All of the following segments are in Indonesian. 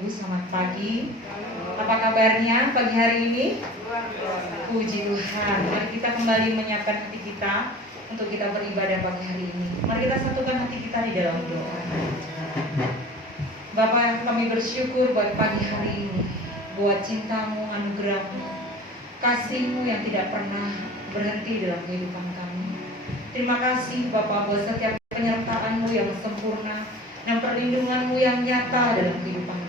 Ibu, selamat pagi. Apa kabarnya pagi hari ini? Puji Tuhan. Mari kita kembali menyiapkan hati kita untuk kita beribadah pagi hari ini. Mari kita satukan hati kita di dalam doa. Bapa, kami bersyukur buat pagi hari ini, buat cinta-Mu, anugerah-Mu, kasih-Mu yang tidak pernah berhenti dalam kehidupan kami. Terima kasih Bapa buat setiap penyertaan-Mu yang sempurna dan perlindungan-Mu yang nyata dalam kehidupan kami.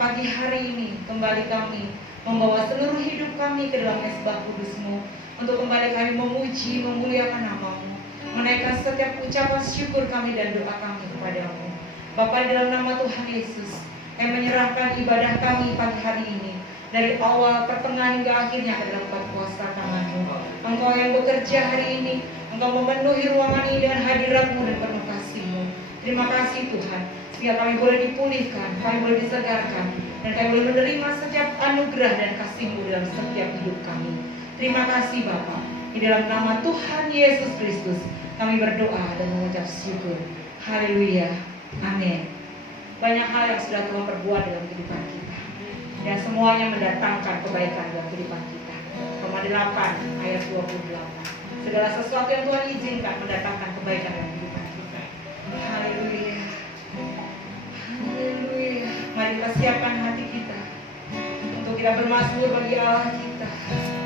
Pagi hari ini kembali kami membawa seluruh hidup kami ke dalam mesbah kudus-Mu untuk kembali kami memuji, memuliakan nama-Mu, menaikkan setiap ucapan syukur kami dan doa kami kepada-Mu. Bapa, di dalam nama Tuhan Yesus, kami menyerahkan ibadah kami pagi hari ini dari awal pertengahan hingga akhirnya ke dalam kuasa tangan-Mu. Engkau yang bekerja hari ini, Engkau memenuhi ruangan ini dengan hadirat-Mu dan penuh kasih-Mu. Terima kasih Tuhan, sehingga kami boleh dipulihkan, kami boleh disegarkan, dan kami boleh menerima setiap anugerah dan kasih-Mu dalam setiap hidup kami. Terima kasih Bapa. Di dalam nama Tuhan Yesus Kristus kami berdoa dan mengucap syukur. Haleluya. Amin. Banyak hal yang sudah Tuhan perbuat dalam kehidupan kita, dan semuanya mendatangkan kebaikan dalam kehidupan kita. Roma 8 ayat 28. Segala sesuatu yang Tuhan izinkan mendatangkan kebaikan dalam kehidupan kita. Haleluya. Haleluya. Mari kita siapkan hati kita untuk kita bermazmur bagi Allah kita. Haleluya.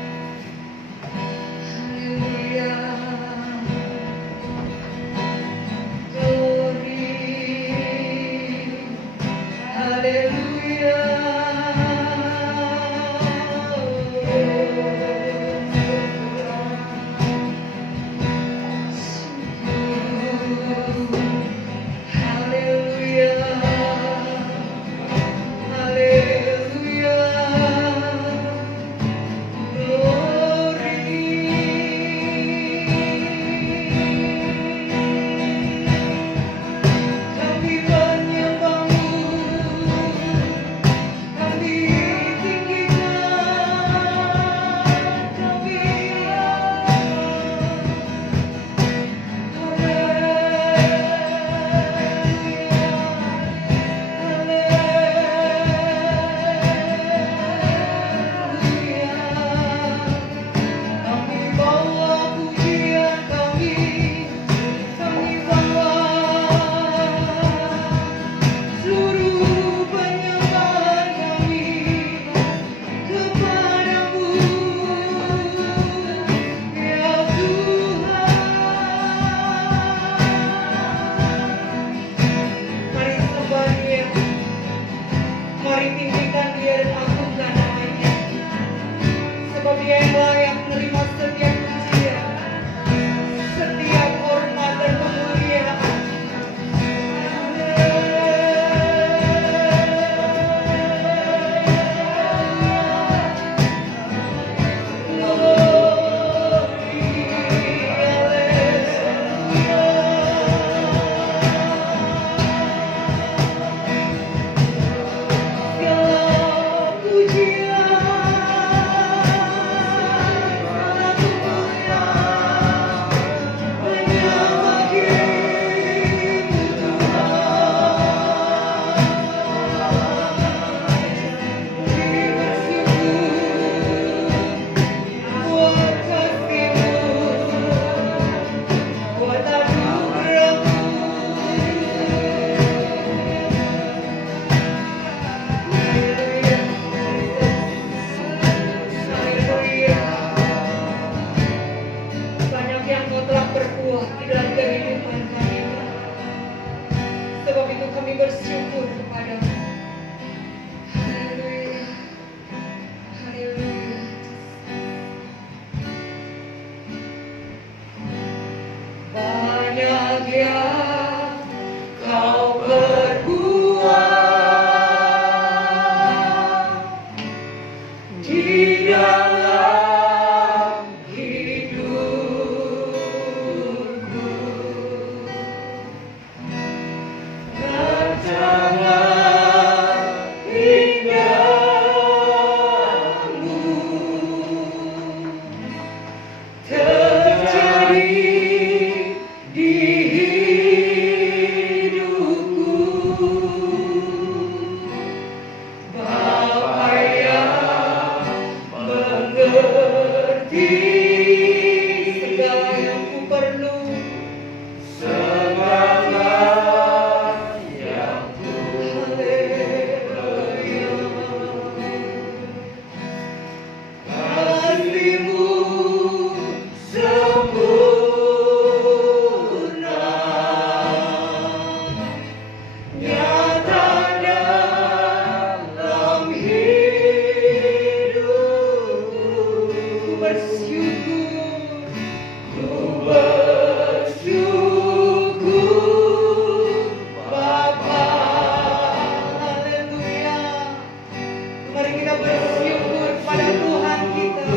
bersyukur pada Tuhan kita.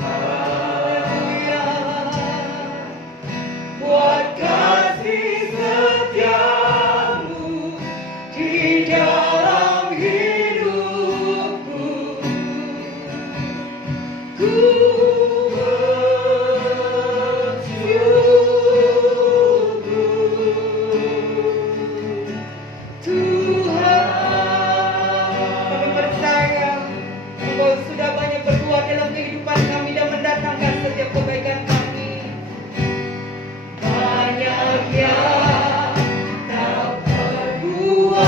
Haleluya. Buat kasih setiamu di dalam hidupku, ku Tuhan, kami percaya Engkau sudah banyak berbuat dalam kehidupan kami dan mendatangkan setiap kebaikan kami. Banyak yang tak berbuat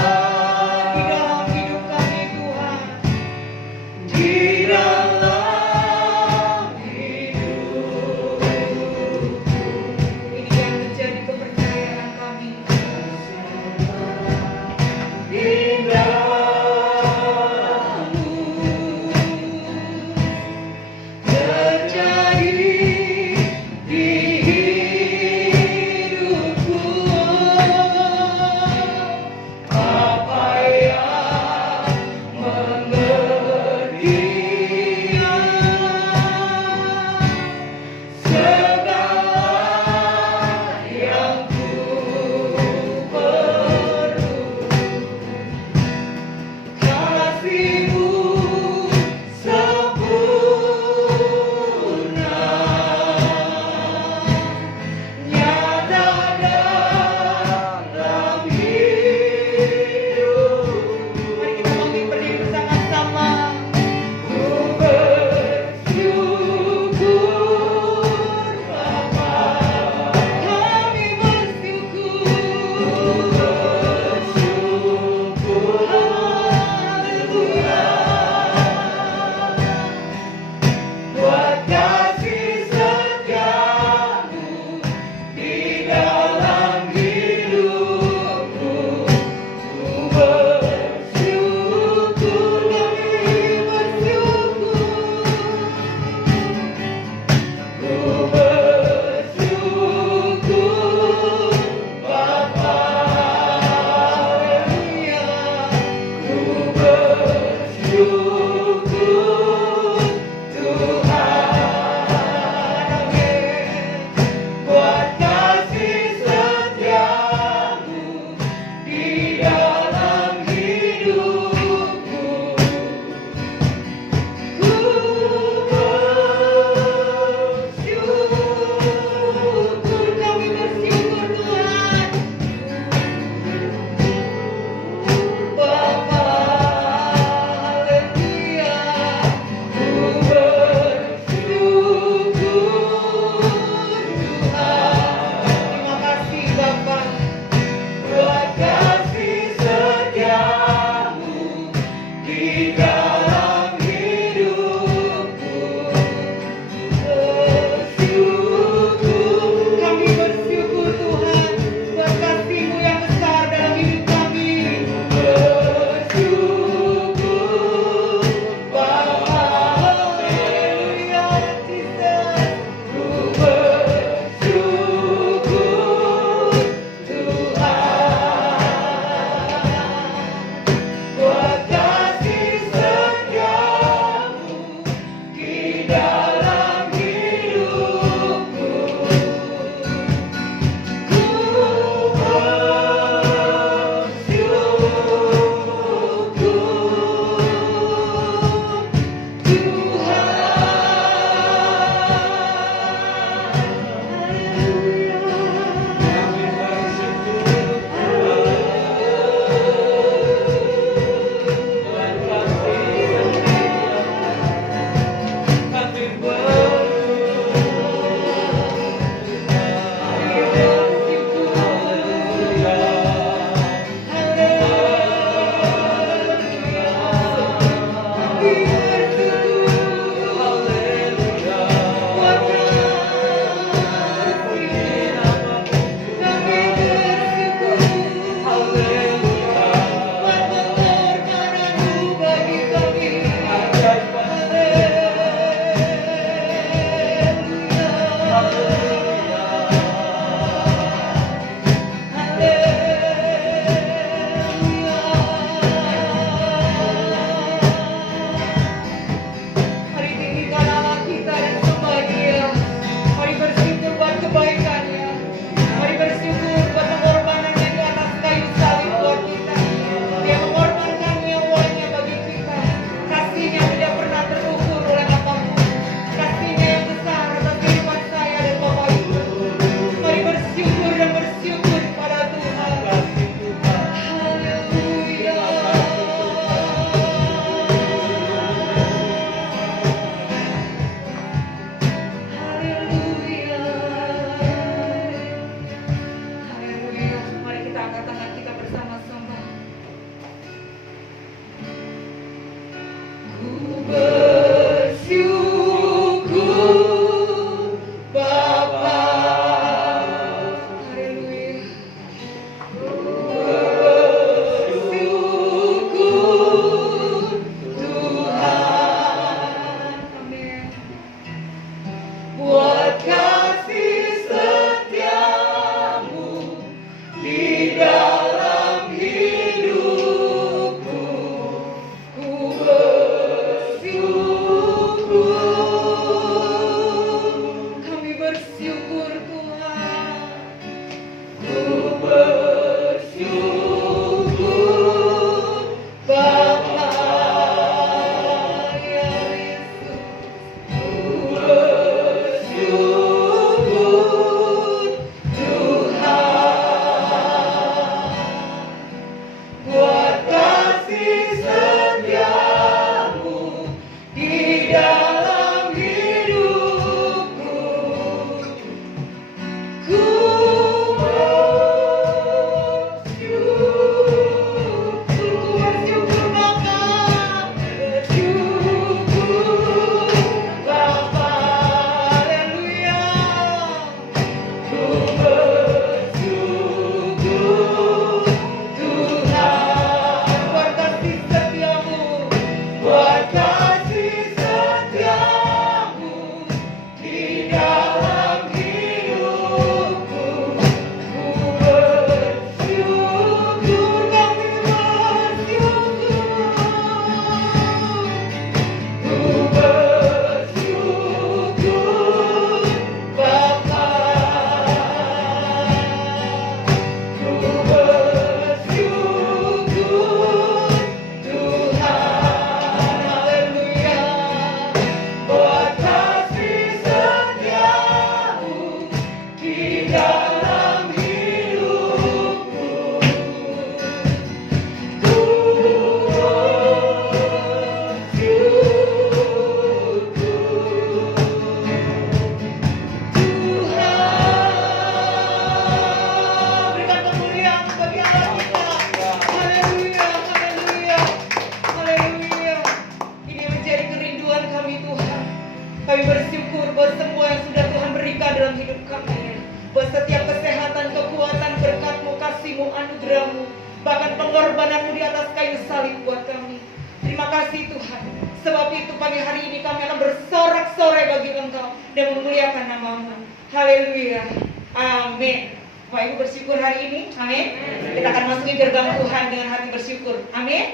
Kami bersyukur buat semua yang sudah Tuhan berikan dalam hidup kami. Buat setiap kesehatan, kekuatan, berkat-Mu, kasih-Mu, anugerah-Mu, bahkan pengorbananmu di atas kayu salib buat kami. Terima kasih Tuhan. Sebab itu pagi hari ini kami akan bersorak-sorai bagi Engkau dan memuliakan nama-Mu. Haleluya. Amin. Bapak Ibu bersyukur hari ini. Amin. Kita akan masuki gerbang Tuhan dengan hati bersyukur. Amin.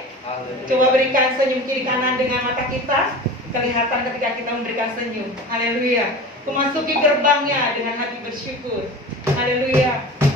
Coba berikan senyum kiri kanan dengan mata kita. Kelihatan ketika kita memberikan senyum. Haleluya. Memasuki gerbangnya dengan hati bersyukur. Haleluya. Haleluya.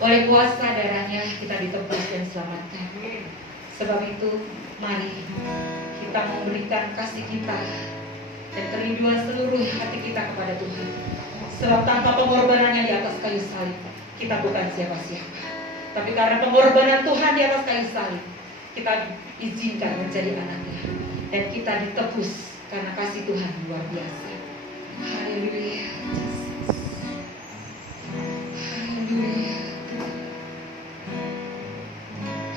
Oleh kuasa darahnya kita ditebus dan selamatkan. Sebab itu mari kita memberikan kasih kita dan kerinduan seluruh hati kita kepada Tuhan. Sebab tanpa pengorbanannya di atas kayu salib, kita bukan siapa-siapa. Tapi karena pengorbanan Tuhan di atas kayu salib, kita izinkan menjadi anaknya. Dan kita ditebus karena kasih Tuhan luar biasa. Haleluya. Haleluya.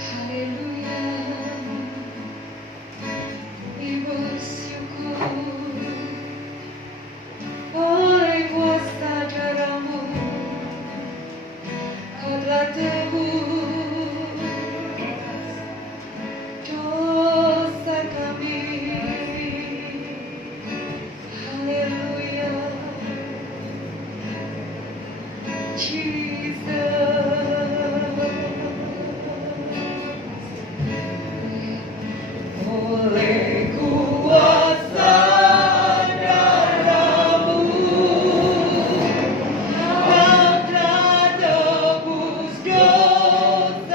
Haleluya. Bersyukur oleh kuasa darah-Mu, Kau telah tebus dosa kami. Haleluya. Oleh kuasa darah-Mu, Kau telah tebus dosaku.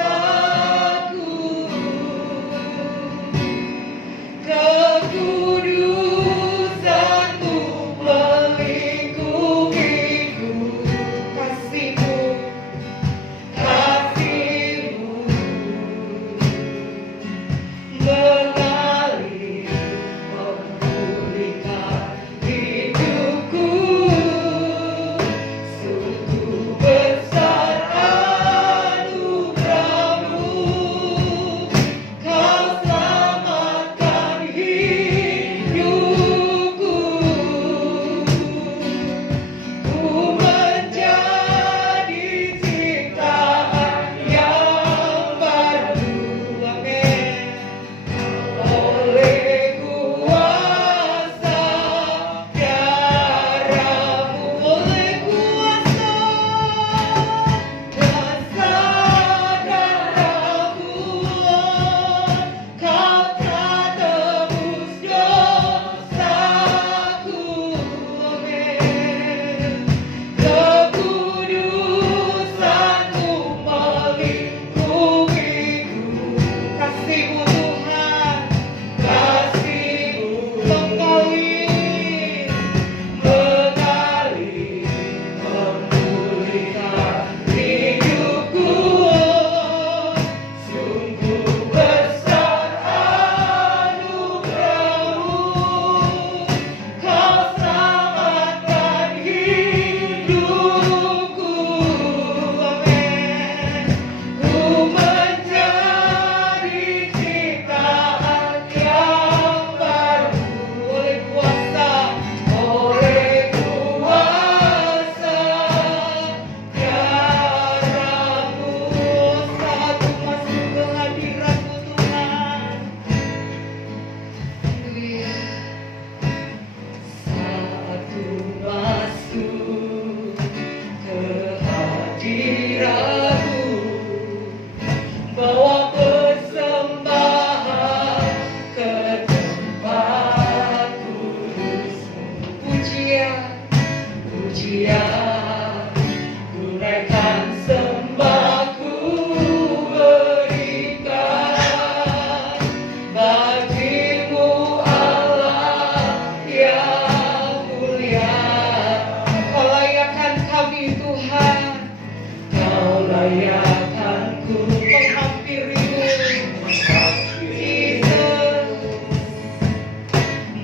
Kekudusan-Mu melingkupiku. Kasih-Mu, kasih-Mu mengalir memulihkan hidupku. Sungguh besar anugerah-Mu, Kau selamatkan hidupku. Ku menjadi ciptaan yang baru. Amin. Oleh kuasa darah-Mu, oleh kuasa darah-Mu, Kau telah tebus dosaku. Amin. Kekudusan-Mu melingkupiku. Kasih-Mu Tuhan, kasih-Mu mengalir memulihkan hidupku. Sungguh besar anugerah-Mu, Kau selamatkan hidupku. Amin. Ku menjadi ciptaan yang baru. Oleh kuasa darah-Mu. Saat ku masuk ke hadirat-Mu Tuhan. Haleluya. Saat ku masuk ke hadirat-Mu, bawa persembahan ke tempat kudus-Mu. Pujian, pujian, ku naikkan sembahku, berikan bagi-Mu Allah yang mulia. Kau layakkan kami Tuhan, Kau layakkanku menghampiri-Mu. Jesus,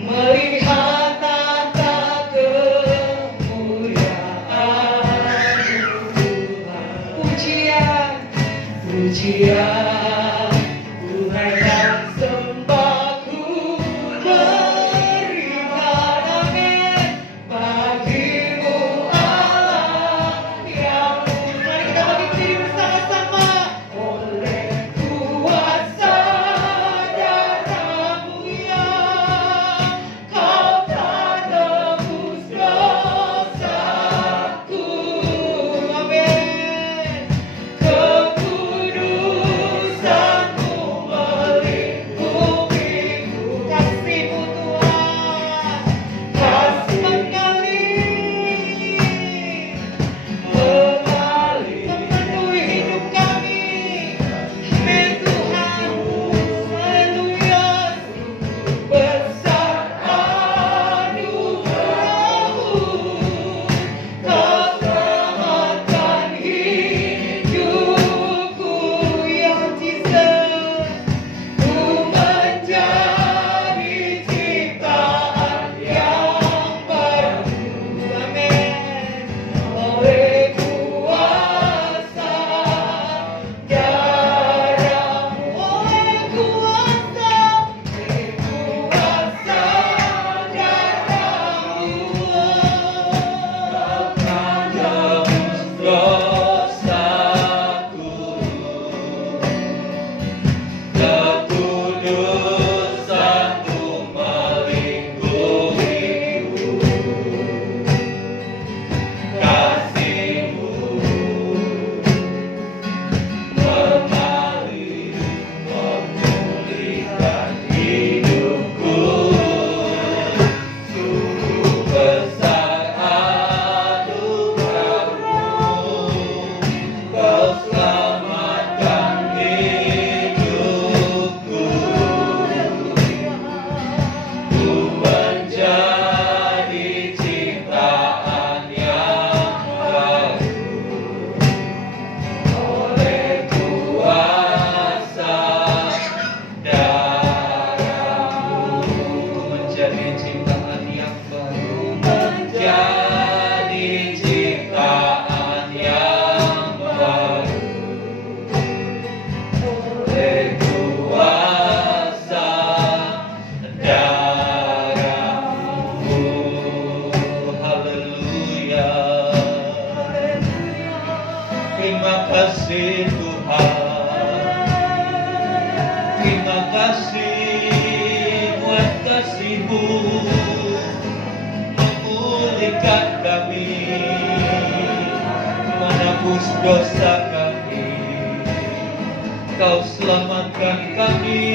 melihat tata kemuliaan-Mu Tuhan. Pujian, pujian, ku naikkan sembahku, berikan amin bagi-Mu Allah yang mulia. Mari kita bagi diri bersama-sama. Oleh kuasa darah-Mu ya, Kau telah tebus dosaku. Amin. Kekudusan kasih Tuhan. Terima kasih buat kasih-Mu memulihkan kami, menebus dosa kami. Kau selamatkan kami,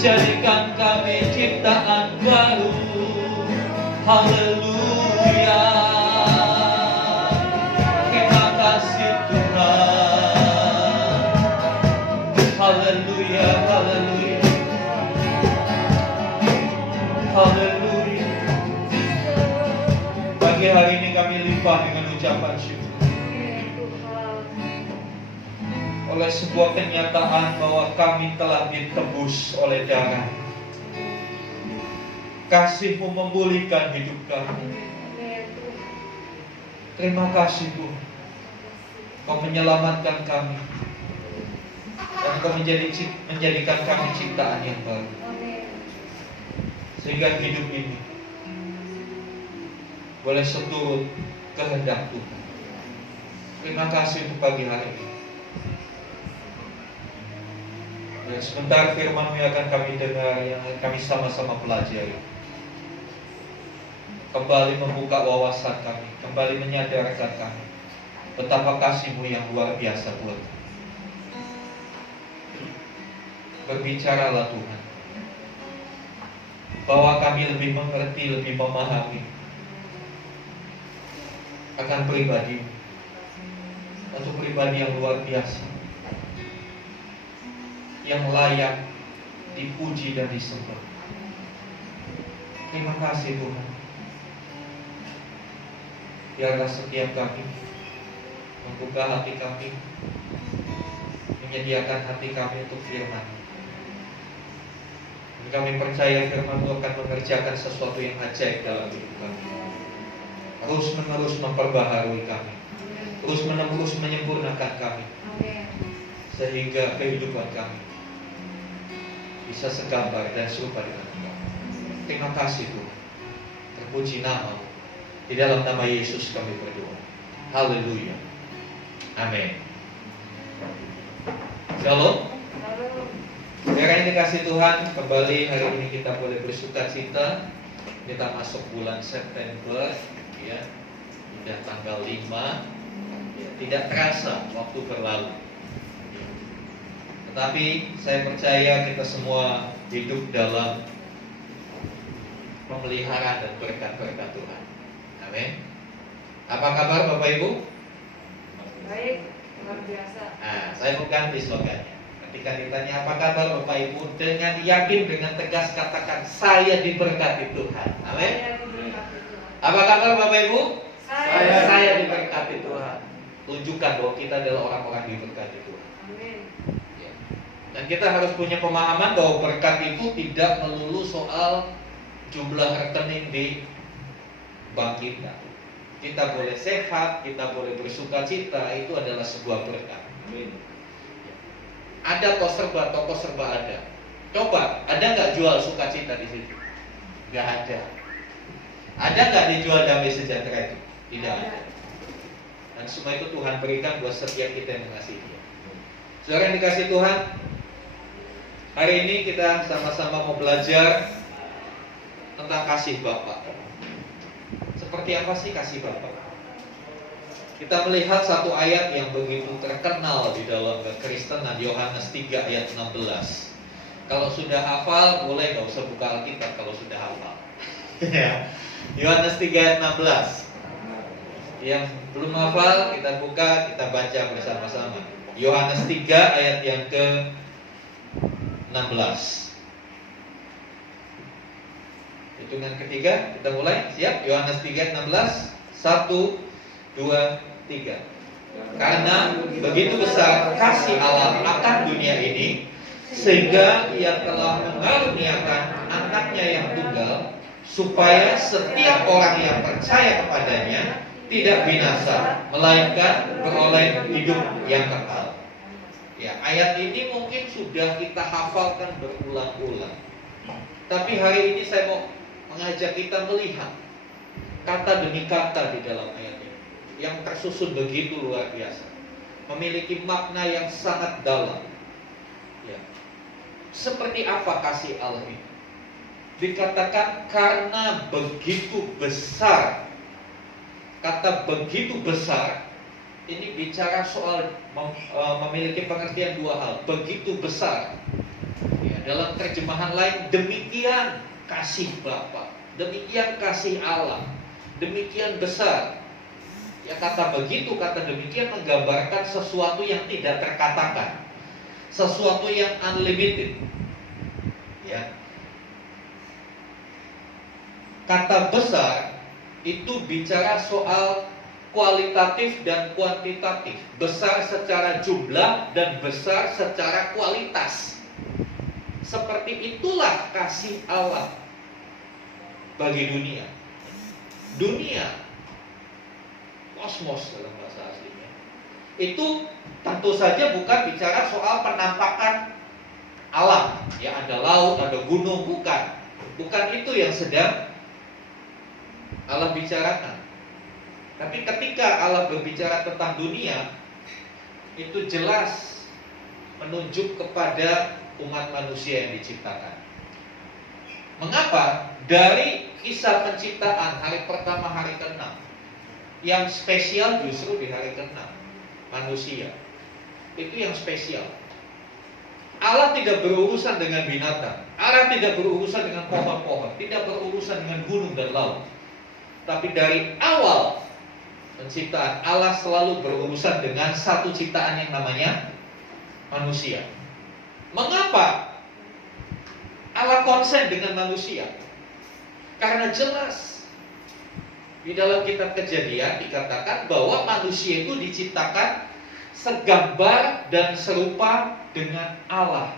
jadikan kami ciptaan baru. Haleluya. Terima kasih Tuhan. Haleluya, haleluya. Haleluya. Pagi hari ini kami limpah dengan ucapan syukur oleh sebuah kenyataan bahwa kami telah ditebus oleh darah. Kasih-Mu memulihkan hidup kami. Terima kasih Tuhan, Kau menyelamatkan kami dan Kau menjadikan kami ciptaan yang baru, sehingga hidup ini boleh seturut kehendak Tuhan. Terima kasih untuk pagi hari ini. Dan sebentar firman-Mu yang akan kami dengar, yang kami sama-sama pelajari, kembali membuka wawasan kami, kembali menyadarkan kami betapa kasih-Mu yang luar biasa buat kami. Berbicaralah Tuhan, bahwa kami lebih mengerti, lebih memahami akan pribadi-Mu, satu pribadi yang luar biasa, yang layak dipuji dan disembah. Terima kasih Tuhan. Biarlah setiap kami membuka hati kami, menyediakan hati kami untuk firman. Dan kami percaya firman-Mu akan mengerjakan sesuatu yang ajaib dalam hidup kami, terus menerus memperbaharui kami, terus menerus menyempurnakan kami, sehingga kehidupan kami bisa segambar dan serupa dengan Engkau. Terima kasih Tuhan. Terpuji nama-Mu. Di dalam nama Yesus kami berdoa. Haleluya. Amin. Shalom. Saudara yang dikasih Tuhan, kembali hari ini kita boleh bersuka cita. Kita masuk bulan September, ya. Sudah tanggal 5. Ya, tidak terasa waktu berlalu. Tetapi saya percaya kita semua hidup dalam pemeliharaan dan berkat-berkat Tuhan. Amin. Apa kabar Bapak Ibu? Baik, luar biasa. Nah, saya mau ganti slogannya. Ketika ditanya apa kabar Bapak Ibu, dengan yakin, dengan tegas katakan, saya diberkati Tuhan. Amin. Apa kabar Bapak Ibu? Saya diberkati Tuhan. Tunjukkan bahwa kita adalah orang-orang diberkati Tuhan. Amin. Dan kita harus punya pemahaman bahwa berkat itu tidak melulu soal jumlah rekening di bank kita. Kita boleh sehat, kita boleh bersuka cita, itu adalah sebuah berkat. Ada toko serba ada. Coba, ada nggak jual sukacita di situ? Nggak ada. Ada nggak dijual damai sejahtera itu? Tidak ada. Dan semua itu Tuhan berikan buat setiap kita yang mengasihi Dia. Saudara yang dikasih Tuhan, hari ini kita sama-sama mau belajar tentang kasih Bapa. Seperti apa sih kasih Bapa? Kita melihat satu ayat yang begitu terkenal di dalam kekristenan, Yohanes 3 ayat 16. Kalau sudah hafal, boleh nggak usah buka Alkitab kalau sudah hafal. Yohanes 3 ayat 16. Yang belum hafal, kita buka, kita baca bersama-sama. Yohanes 3 ayat yang ke-16. Hitungan ketiga, kita mulai. Siap? Yohanes 3 ayat 16. 1, 2, 3. Karena begitu besar kasih Allah akan dunia ini, sehingga Ia telah mengaruniakan anaknya yang tunggal, supaya setiap orang yang percaya kepadanya tidak binasa, melainkan beroleh hidup yang kekal. Ya, ayat ini mungkin sudah kita hafalkan berulang-ulang. Tapi hari ini saya mau mengajak kita melihat kata demi kata di dalam ayat ini. yang tersusun begitu luar biasa, memiliki makna yang sangat dalam. Ya. Seperti apa kasih Allah itu? Dikatakan karena begitu besar. Kata begitu besar ini bicara soal memiliki pengertian dua hal. Begitu besar. Ya, dalam terjemahan lain, demikian kasih Bapa, demikian kasih Allah, demikian besar. Ya, kata begitu, kata demikian menggambarkan sesuatu yang tidak terkatakan, sesuatu yang unlimited. Ya. Kata besar itu bicara soal kualitatif dan kuantitatif, besar secara jumlah dan besar secara kualitas. Seperti itulah kasih Allah bagi dunia. Dunia, kosmos dalam bahasa aslinya, itu tentu saja bukan bicara soal penampakan alam. Ya, ada laut, ada gunung, bukan itu yang sedang Allah bicarakan. Tapi ketika Allah berbicara tentang dunia, itu jelas menunjuk kepada umat manusia yang diciptakan. Mengapa? Dari kisah penciptaan hari pertama, hari ke-6, yang spesial justru di hari ke-6, manusia. Itu yang spesial. Allah tidak berurusan dengan binatang, Allah tidak berurusan dengan pohon-pohon, tidak berurusan dengan gunung dan laut. Tapi dari awal penciptaan, Allah selalu berurusan dengan satu ciptaan yang namanya manusia. Mengapa Allah konsen dengan manusia? Karena jelas di dalam kitab Kejadian dikatakan bahwa manusia itu diciptakan segambar dan serupa dengan Allah.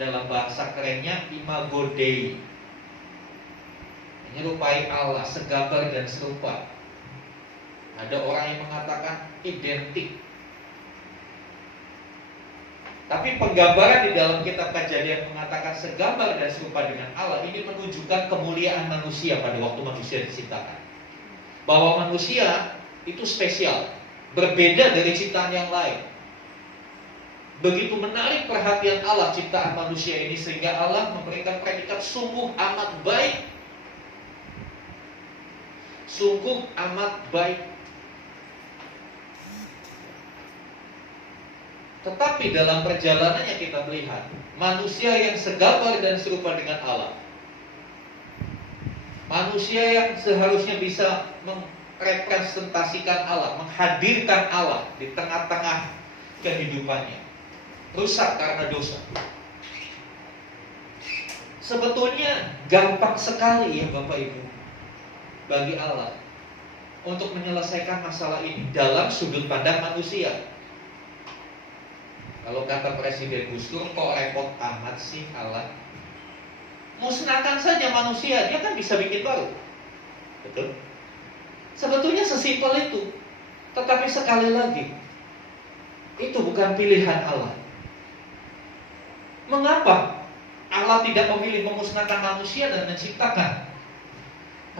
Dalam bahasa kerennya imago Dei, menyerupai Allah, segambar dan serupa. Ada orang yang mengatakan identik. Tapi penggambaran di dalam kitab Kejadian mengatakan segambar dan serupa dengan Allah, ini menunjukkan kemuliaan manusia pada waktu manusia diciptakan. Bahwa manusia itu spesial, berbeda dari ciptaan yang lain. Begitu menarik perhatian Allah ciptaan manusia ini, sehingga Allah memberikan predikat sungguh amat baik. Sungguh amat baik. Tetapi dalam perjalanannya kita melihat manusia yang segambar dan serupa dengan Allah, manusia yang seharusnya bisa merepresentasikan Allah, menghadirkan Allah di tengah-tengah kehidupannya, rusak karena dosa. Sebetulnya gampang sekali ya Bapak Ibu bagi Allah untuk menyelesaikan masalah ini dalam sudut pandang manusia. Kalau kata Presiden Gus Dur, kok repot amat sih Allah? Musnahkan saja manusia, dia kan bisa bikin baru. Betul? Sebetulnya sesimpel itu. Tetapi sekali lagi, itu bukan pilihan Allah. Mengapa Allah tidak memilih memusnahkan manusia dan menciptakan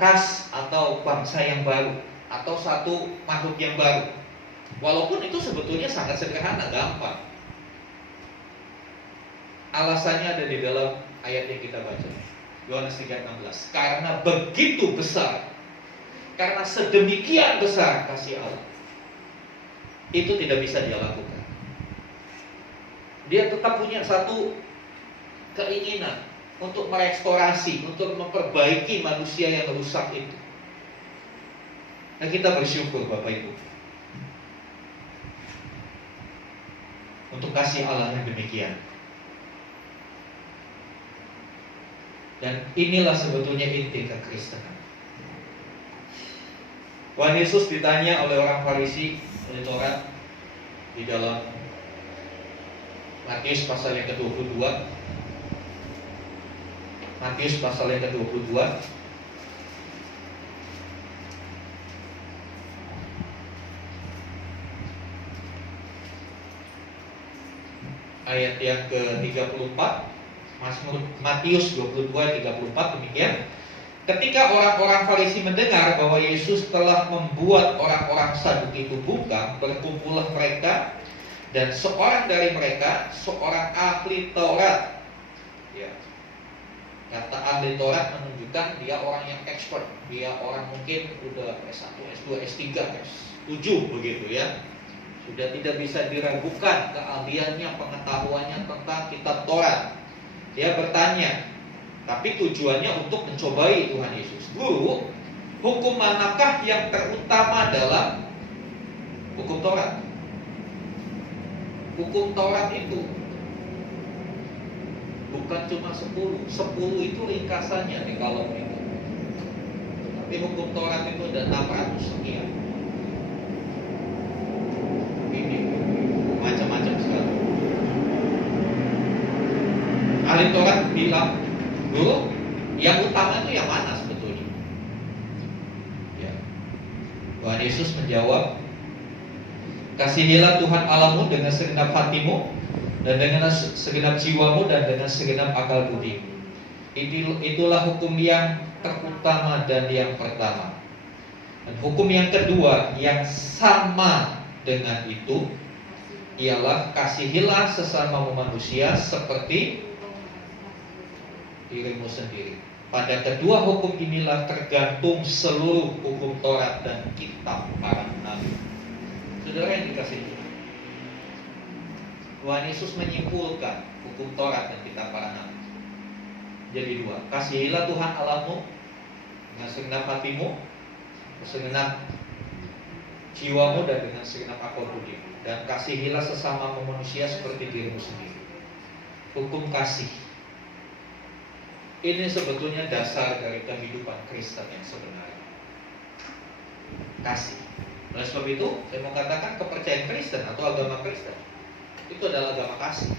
ras atau bangsa yang baru, atau satu makhluk yang baru? Walaupun itu sebetulnya sangat sederhana, gampang. Alasannya ada di dalam ayat yang kita baca, Yohanes 3:16. Karena begitu besar, karena sedemikian besar kasih Allah, itu tidak bisa dia lakukan. Dia tetap punya satu keinginan untuk merestorasi, untuk memperbaiki manusia yang rusak itu. Nah, kita bersyukur Bapak Ibu untuk kasih Allah yang demikian. Dan inilah sebetulnya inti kekristenan. Tuhan Yesus ditanya oleh orang Farisi, oleh Taurat, di dalam Matius pasal yang ke-22. Matius pasal yang ke-22. Ayat yang ke-34. Matius 22:34 demikian. Ketika orang-orang Farisi mendengar bahwa Yesus telah membuat orang-orang Saduki itu bungkam, berkumpullah mereka, dan seorang dari mereka, seorang ahli Taurat. Ya. Kata ahli Taurat menunjukkan dia orang yang expert, dia orang mungkin udah S1, S2, S3, S7 begitu ya. Sudah tidak bisa diragukan keahliannya, pengetahuannya tentang kitab Taurat. Dia bertanya, tapi tujuannya untuk mencobai Tuhan Yesus. Guru, hukum manakah yang terutama dalam hukum Taurat? Hukum Taurat itu bukan cuma 10 itu ringkasannya di kolom itu. Tapi hukum Taurat itu ada 600 sekian. Ini macam-macam sekali. Ahli Taurat bilang, Guru, yang utama itu yang mana sebetulnya? Ya. Tuhan Yesus menjawab, kasihilah Tuhan Allahmu dengan segenap hatimu, dan dengan segenap jiwamu, dan dengan segenap akal budimu. Itulah hukum yang terutama dan yang pertama. Dan hukum yang kedua yang sama dengan itu ialah kasihilah sesama manusia seperti dirimu sendiri. Pada kedua hukum inilah tergantung seluruh hukum Taurat dan kitab para nabi. Saudara yang dikasihi Tuhan, Tuhan Yesus menyimpulkan hukum Taurat dan kitab para nabi jadi dua. Kasihilah Tuhan Allahmu dengan segenap hatimu, segenap jiwamu, dan dengan segenap akal budimu. Dan kasihilah sesama manusia seperti dirimu sendiri. Hukum kasih ini sebetulnya dasar dari kehidupan Kristen yang sebenarnya. Kasih. Oleh sebab itu, saya mau katakan kepercayaan Kristen atau agama Kristen itu adalah agama kasih.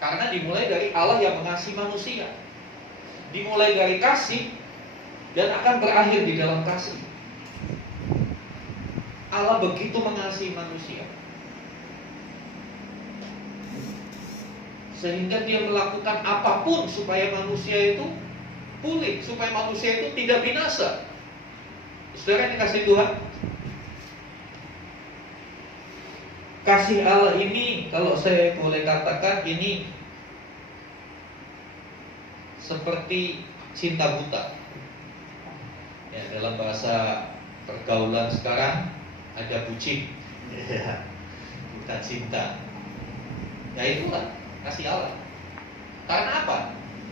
Karena dimulai dari Allah yang mengasihi manusia. Dimulai dari kasih dan akan berakhir di dalam kasih. Allah begitu mengasihi manusia sehingga dia melakukan apapun supaya manusia itu pulih, supaya manusia itu tidak binasa. Saudara yang dikasihi Tuhan, kasih Allah ini, kalau saya boleh katakan, ini seperti cinta buta. Ya, dalam bahasa pergaulan sekarang ada bucin, buta cinta. Ya itulah kasih Allah. Karena apa?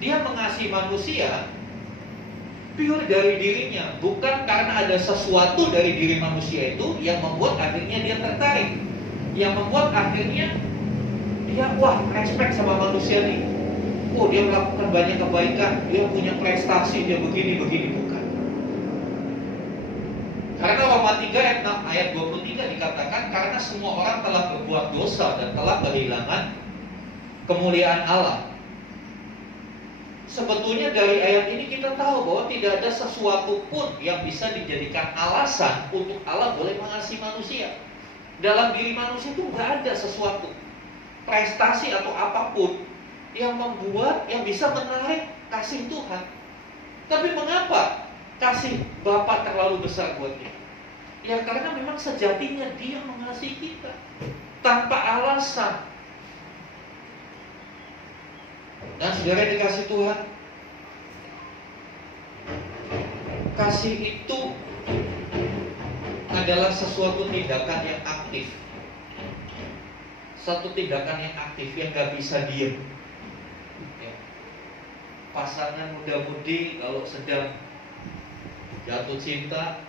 Dia mengasihi manusia pure dari dirinya, bukan karena ada sesuatu dari diri manusia itu yang membuat akhirnya dia tertarik, yang membuat akhirnya dia respect sama manusia nih. Oh, dia melakukan banyak kebaikan, dia punya prestasi, dia begini bukan. Karena Roma 3 ayat 23 dikatakan, karena semua orang telah berbuat dosa dan telah kehilangan kemuliaan Allah. Sebetulnya dari ayat ini kita tahu bahwa tidak ada sesuatu pun yang bisa dijadikan alasan untuk Allah boleh mengasihi manusia. Dalam diri manusia itu nggak ada sesuatu prestasi atau apapun yang membuat, yang bisa menarik kasih Tuhan. Tapi mengapa kasih Bapa terlalu besar buat kita? Ya karena memang sejatinya Dia mengasihi kita tanpa alasan. Dan saudara yang dikasihi Tuhan, kasih itu adalah sesuatu tindakan yang aktif. Satu tindakan yang aktif yang gak bisa diem. Ya. Pasangan muda-mudi kalau sedang jatuh cinta,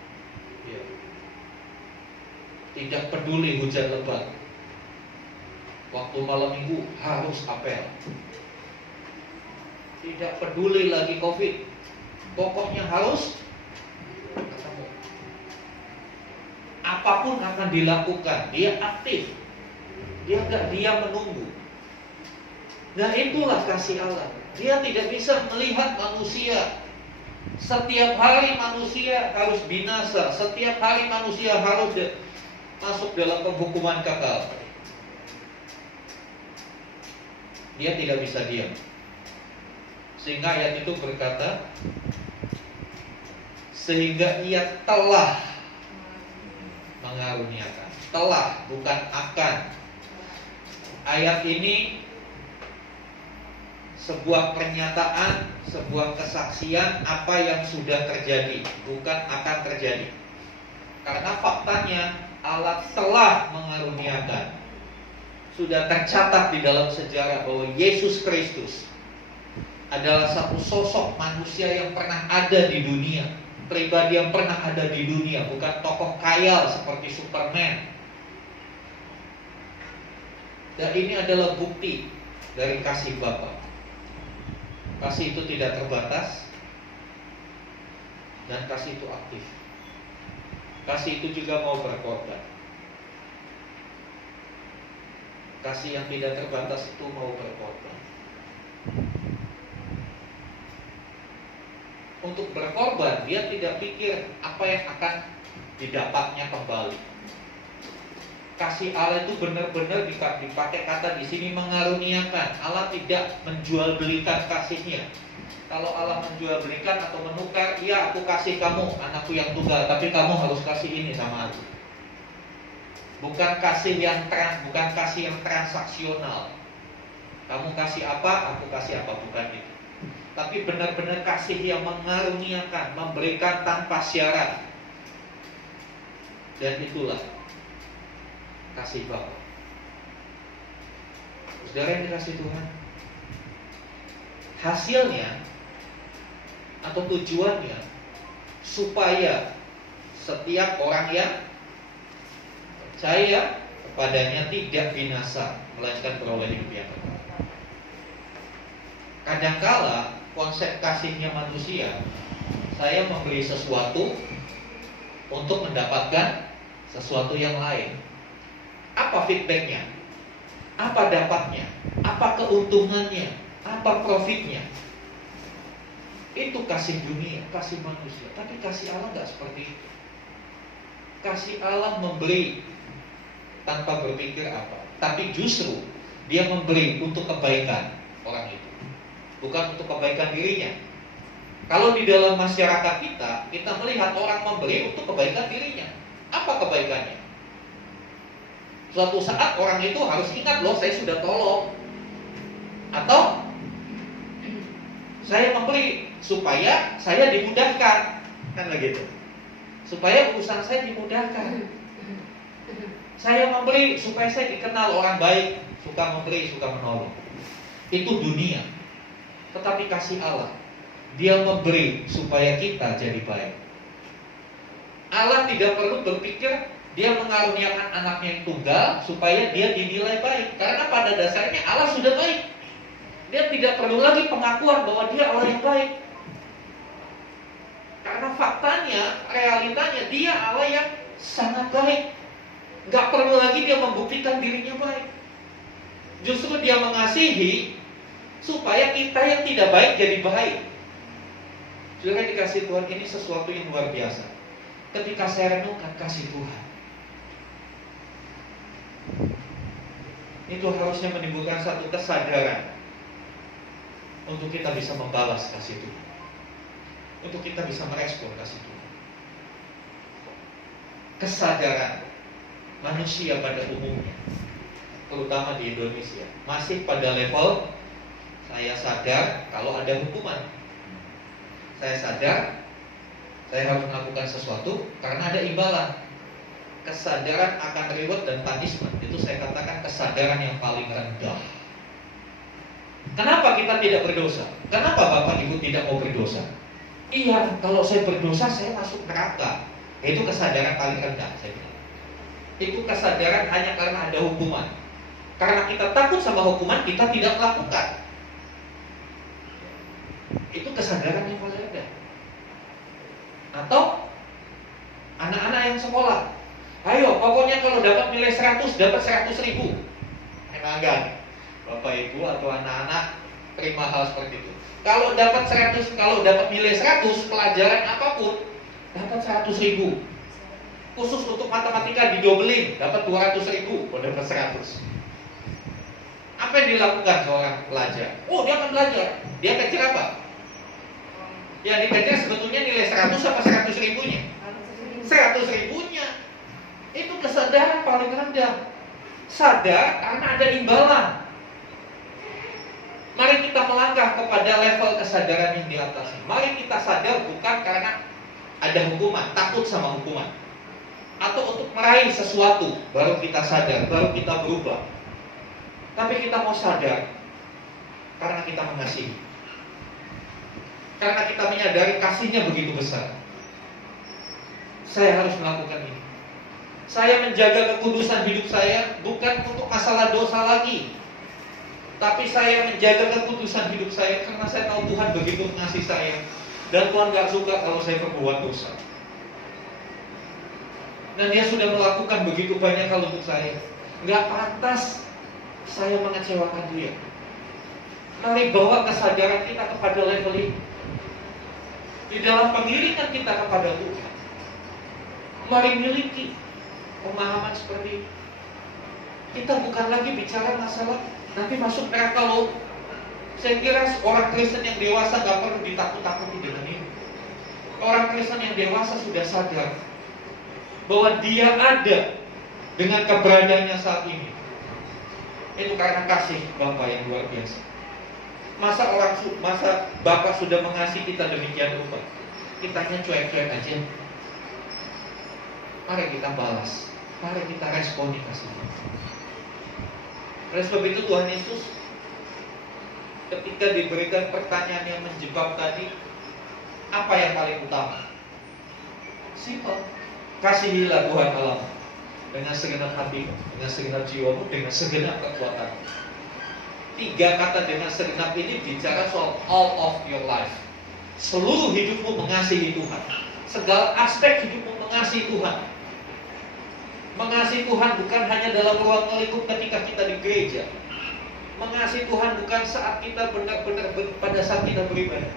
ya, tidak peduli hujan lebat, waktu malam minggu harus apel. Tidak peduli lagi COVID, pokoknya harus ketemu. Apapun akan dilakukan, dia aktif. Dia gak diam menunggu. Nah itulah kasih Allah. Dia tidak bisa melihat manusia. Setiap hari manusia harus binasa. Setiap hari manusia harus masuk dalam penghukuman kekal. Dia tidak bisa diam. Sehingga ayat itu berkata, sehingga ia telah mengaruniakan. Telah, bukan akan. Ayat ini sebuah pernyataan, sebuah kesaksian apa yang sudah terjadi, bukan akan terjadi. Karena faktanya Allah telah mengaruniakan. Sudah tercatat di dalam sejarah bahwa Yesus Kristus adalah satu sosok manusia yang pernah ada di dunia, pribadi yang pernah ada di dunia, bukan tokoh khayal seperti Superman. Dan ini adalah bukti dari kasih Bapa. Kasih itu tidak terbatas, dan kasih itu aktif. Kasih itu juga mau berkorban. Kasih yang tidak terbatas itu mau berkorban. Untuk berkorban, dia tidak pikir apa yang akan didapatnya kembali. Kasih Allah itu benar-benar dipakai kata di sini mengaruniakan. Allah tidak menjual belikan kasihnya. Kalau Allah menjual belikan atau menukar, iya aku kasih kamu anakku yang tunggal, tapi kamu harus kasih ini sama aku. Bukan kasih yang transaksional. Kamu kasih apa, aku kasih apa, bukan itu. Tapi benar-benar kasih yang mengaruniakan, memberikan tanpa syarat. Dan itulah kasih Bapa. Saudara yang dikasih Tuhan, hasilnya atau tujuannya supaya setiap orang yang percaya kepadanya tidak binasa, melainkan beroleh hidup yang kekal. Kadangkala konsep kasihnya manusia, saya membeli sesuatu untuk mendapatkan sesuatu yang lain. Apa feedbacknya? Apa dapatnya? Apa keuntungannya? Apa profitnya? Itu kasih dunia, kasih manusia. Tapi kasih Allah nggak seperti itu. Kasih Allah memberi tanpa berpikir apa. Tapi justru dia memberi untuk kebaikan orang itu, bukan untuk kebaikan dirinya. Kalau di dalam masyarakat kita melihat orang memberi untuk kebaikan dirinya. Apa kebaikannya? Suatu saat orang itu harus ingat, loh saya sudah tolong. Atau saya memberi supaya saya dimudahkan, kan begitu. Supaya urusan saya dimudahkan. Saya memberi supaya saya dikenal orang baik, suka memberi, suka menolong. Itu dunia. Tetapi kasih Allah, dia memberi supaya kita jadi baik. Allah tidak perlu berpikir dia mengaruniakan anaknya yang tunggal supaya dia dinilai baik. Karena pada dasarnya Allah sudah baik. Dia tidak perlu lagi pengakuan bahwa dia Allah yang baik. Karena faktanya, realitanya dia Allah yang sangat baik. Gak perlu lagi dia membuktikan dirinya baik. Justru dia mengasihi supaya kita yang tidak baik jadi baik. Saudara dikasih Tuhan, ini sesuatu yang luar biasa. Ketika saya renungkan kasih Tuhan, itu harusnya menimbulkan satu kesadaran untuk kita bisa membalas kasih Tuhan, untuk kita bisa merespon kasih Tuhan. Kesadaran manusia pada umumnya, terutama di Indonesia, masih pada level saya sadar kalau ada hukuman. Saya sadar saya harus melakukan sesuatu karena ada imbalan. Kesadaran akan reward dan punishment, itu saya katakan kesadaran yang paling rendah. Kenapa kita tidak berdosa? Kenapa Bapak Ibu tidak mau berdosa? Iya, kalau saya berdosa saya masuk neraka. Itu kesadaran paling rendah, saya bilang. Itu kesadaran hanya karena ada hukuman. Karena kita takut sama hukuman, kita tidak melakukan. Itu kesadaran yang paling rendah. Atau anak-anak yang sekolah, ayo pokoknya kalau dapat nilai 100, dapat 100.000. Enak kan? Bapak Ibu atau anak-anak terima hal seperti itu. Kalau dapat 100, kalau dapat nilai 100 pelajaran apapun, dapat 100.000. Khusus untuk matematika didobelin, dapat 200.000, kalau dapat 100. Apa Apa yang dilakukan seorang pelajar? Oh, dia akan belajar. Dia kejar apa? Yang dikejar sebetulnya nilai 100 apa 100 ribunya? 100 ribunya. Itu kesadaran paling rendah. Sadar karena ada imbalan. Mari kita melangkah kepada level kesadaran yang di atasnya. Mari kita sadar bukan karena ada hukuman, takut sama hukuman, atau untuk meraih sesuatu, baru kita sadar, baru kita berubah. Tapi kita mau sadar karena kita mengasihi, karena kita menyadari kasihnya begitu besar. Saya harus melakukan ini. Saya menjaga kekudusan hidup saya bukan untuk masalah dosa lagi, tapi saya menjaga kekudusan hidup saya karena saya tahu Tuhan begitu mengasihi saya. Dan Tuhan gak suka kalau saya berbuat dosa. Dan dia sudah melakukan begitu banyak hal untuk saya. Gak pantas saya mengecewakan dia. Mari bawa kesadaran kita kepada level ini. Di dalam pengiringan kita kepada Tuhan, mari miliki pemahaman seperti ini. Kita bukan lagi bicara masalah nanti masuk neraka loh. Saya kira orang Kristen yang dewasa gak perlu ditakut-takuti dengan ini. Orang Kristen yang dewasa sudah sadar bahwa dia ada dengan keberadaannya saat ini. Itu karena kasih Bapa yang luar biasa. Masa Bapa sudah mengasihi kita demikian rupa, kitanya cuek-cuek aja. Mari kita balas, mari kita responi kasihnya. Oleh sebab itu Tuhan Yesus ketika diberikan pertanyaan yang menjebak tadi, apa yang paling utama? Simpel. Kasihilah Tuhan Allahmu dengan segenap hatimu, dengan segenap jiwamu, dengan segenap kekuatanmu. 3 kata dengan segenap ini bicara soal all of your life. Seluruh hidupmu mengasihi Tuhan. Segala aspek hidupmu mengasihi Tuhan. Mengasihi Tuhan bukan hanya dalam ruang lingkup ketika kita di gereja. Mengasihi Tuhan bukan saat kita benar-benar pada saat kita beribadah,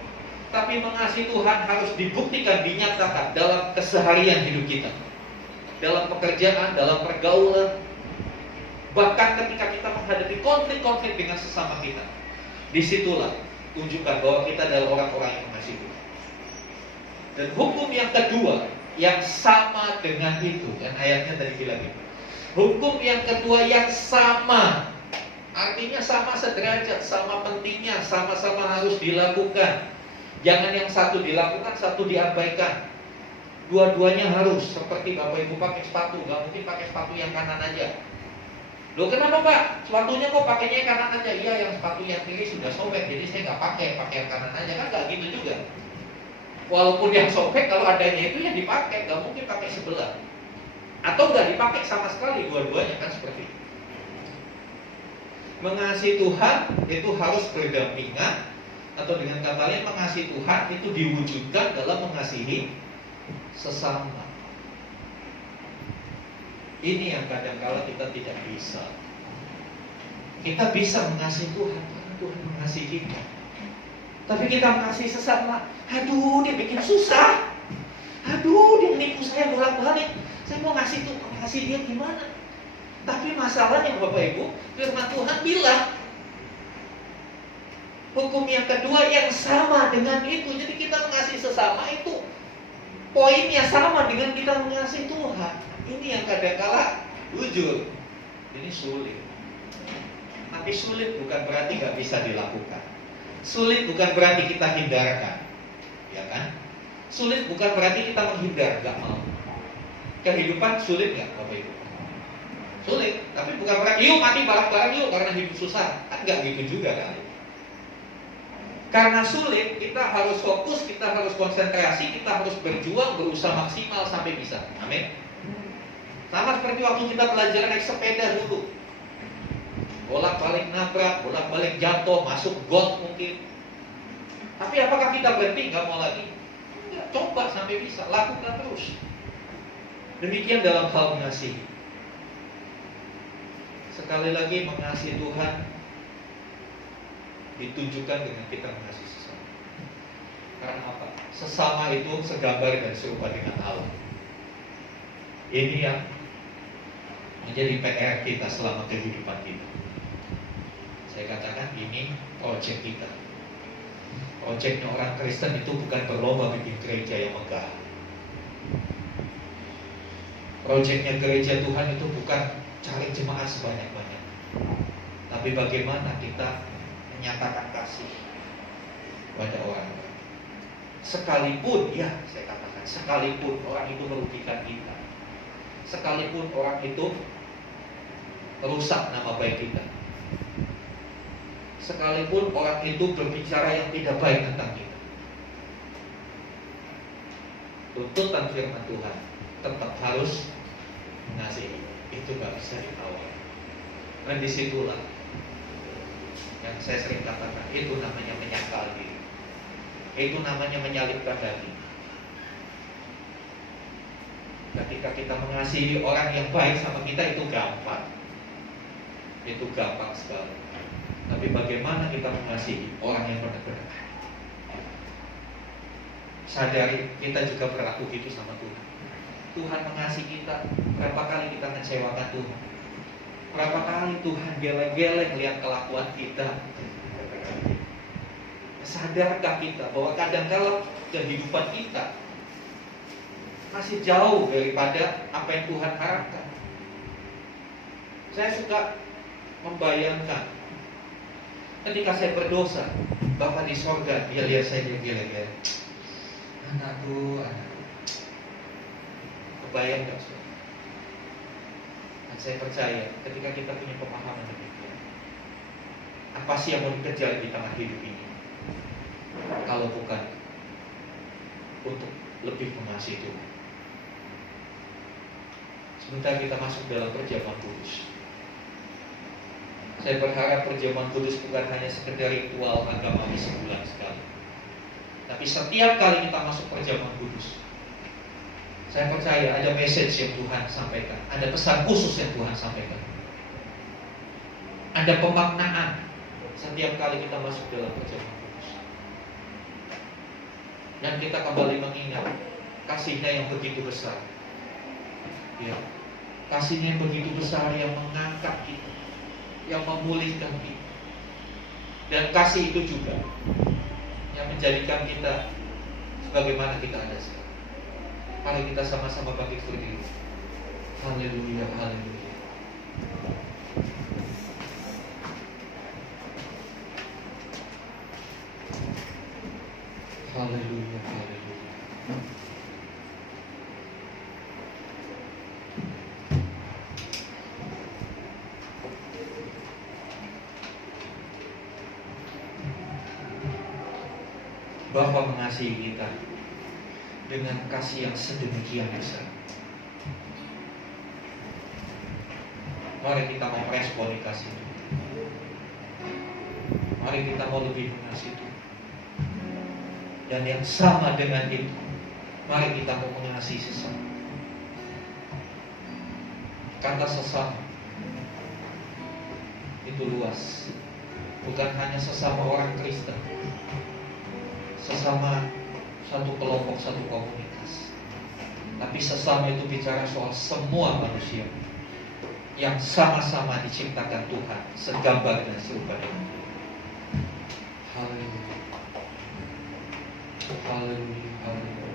tapi mengasihi Tuhan harus dibuktikan, dinyatakan dalam keseharian hidup kita, dalam pekerjaan, dalam pergaulan, bahkan ketika kita menghadapi konflik-konflik dengan sesama kita. Disitulah tunjukkan bahwa kita adalah orang-orang yang mengasihi Tuhan. Dan hukum yang kedua yang sama dengan itu, dan ayatnya tadi bilang itu, hukum yang kedua yang sama, artinya sama sederajat, sama pentingnya, sama-sama harus dilakukan. Jangan yang satu dilakukan, satu diabaikan. Dua-duanya harus. Seperti Bapak Ibu pakai sepatu, gak mungkin pakai sepatu yang kanan aja. Loh kenapa Pak? Sepatunya kok pakainya yang kanan aja? Iya, yang sepatu yang kiri sudah sobek, jadi saya gak pakai yang kanan aja. Kan gak gitu juga. Walaupun yang sobek, kalau adanya itu yang dipakai, gak mungkin pakai sebelah. Atau gak dipakai sama sekali, dua-duanya kan seperti itu. Mengasihi Tuhan itu harus berdampingan, atau dengan kata lain mengasihi Tuhan itu diwujudkan dalam mengasihi sesama. Ini yang kadang-kala kita tidak bisa. Kita bisa mengasihi Tuhan karena Tuhan mengasihi kita. Tapi kita mengasihi sesama, aduh dia bikin susah, aduh dia menipu saya bolak-balik, saya mau ngasih dia gimana? Tapi masalahnya Bapak Ibu, firman Tuhan bilang hukum yang kedua yang sama dengan itu. Jadi kita mengasihi sesama itu poinnya sama dengan kita mengasihi Tuhan. Ini yang kadang-kala jujur, ini sulit. Tapi sulit bukan berarti gak bisa dilakukan. Sulit bukan berarti kita hindarkan, ya kan? Sulit bukan berarti kita menghindar, gak mau. Kehidupan sulit gak Bapak Ibu? Sulit, tapi bukan berarti yuk mati bareng-bareng yuk karena hidup susah. Kan gak gitu juga kan? Karena sulit, kita harus fokus, kita harus konsentrasi, kita harus berjuang, berusaha maksimal sampai bisa. Amin. Sama seperti waktu kita belajar naik sepeda dulu, bolak-balik nabrak, bolak-balik jatuh, masuk got mungkin. Tapi apakah kita berhenti? Gak mau lagi? Enggak, coba sampai bisa, lakukan terus. Demikian dalam hal mengasihi. Sekali lagi mengasihi Tuhan ditunjukkan dengan kita mengasihi sesama. Karena apa? Sesama itu segambar dan serupa dengan Allah. Ini yang menjadi PR kita selama kehidupan kita. Saya katakan ini project kita. Projectnya orang Kristen itu bukan berlomba bikin gereja yang megah. Projectnya gereja Tuhan itu bukan cari jemaat sebanyak-banyak, tapi bagaimana kita menyatakan kasih pada orang. Sekalipun, ya saya katakan, sekalipun orang itu merugikan kita, sekalipun orang itu merusak nama baik kita, sekalipun orang itu berbicara yang tidak baik tentang kita, tuntutan firman Tuhan tetap harus mengasihi. Itu gak bisa ditawar. Dan disitulah yang saya sering katakan, itu namanya menyangkal diri, itu namanya menyalibkan daging. Ketika kita mengasihi orang yang baik sama kita, itu gampang, itu gampang sekali. Tapi bagaimana kita mengasihi orang yang benar-benar sadari kita juga berlaku gitu sama Tuhan. Tuhan mengasihi kita, berapa kali kita mengecewakan Tuhan, berapa kali Tuhan geleng-geleng lihat kelakuan kita. Sadarkah kita bahwa kadang-kala kehidupan kita masih jauh daripada apa yang Tuhan harapkan? Saya suka membayangkan ketika saya berdosa, Bapa di sorga, Dia lihat saya, Dia geleng-geleng. Anakku. Kebayang gak? Dan saya percaya ketika kita punya pemahaman demikian, apa sih yang mau dikejar di tengah hidup ini, kalau bukan untuk lebih mengasihi Tuhan. Sebentar kita masuk dalam perjamuan kudus. Saya berharap perjamuan kudus bukan hanya sekedar ritual agama di sebulan sekali, tapi setiap kali kita masuk perjamuan kudus, saya percaya ada message yang Tuhan sampaikan, ada pesan khusus yang Tuhan sampaikan, ada pemaknaan setiap kali kita masuk dalam perjamuan kudus. Dan kita kembali mengingat kasih-Nya yang begitu besar, ya, kasih-Nya yang begitu besar yang mengangkat kita, yang memulihkan kita. Dan kasih itu juga yang menjadikan kita sebagaimana kita ada sekarang. Mari kita sama-sama bangkit berdiri. Haleluya, haleluya. Haleluya, haleluya. Bapa mengasihi kita dengan kasih yang sedemikian besar. Mari kita mau responi kasih itu. Mari kita mau lebih mengasihi Tuhan. Dan yang sama dengan itu, mari kita mau mengasihi sesama. Kata sesama itu luas, bukan hanya sesama orang Kristen, sesama satu kelompok, satu komunitas, tapi sesama itu bicara soal semua manusia yang sama-sama diciptakan Tuhan segambar dan serupa dengan Dia. Haleluya, haleluya, haleluya.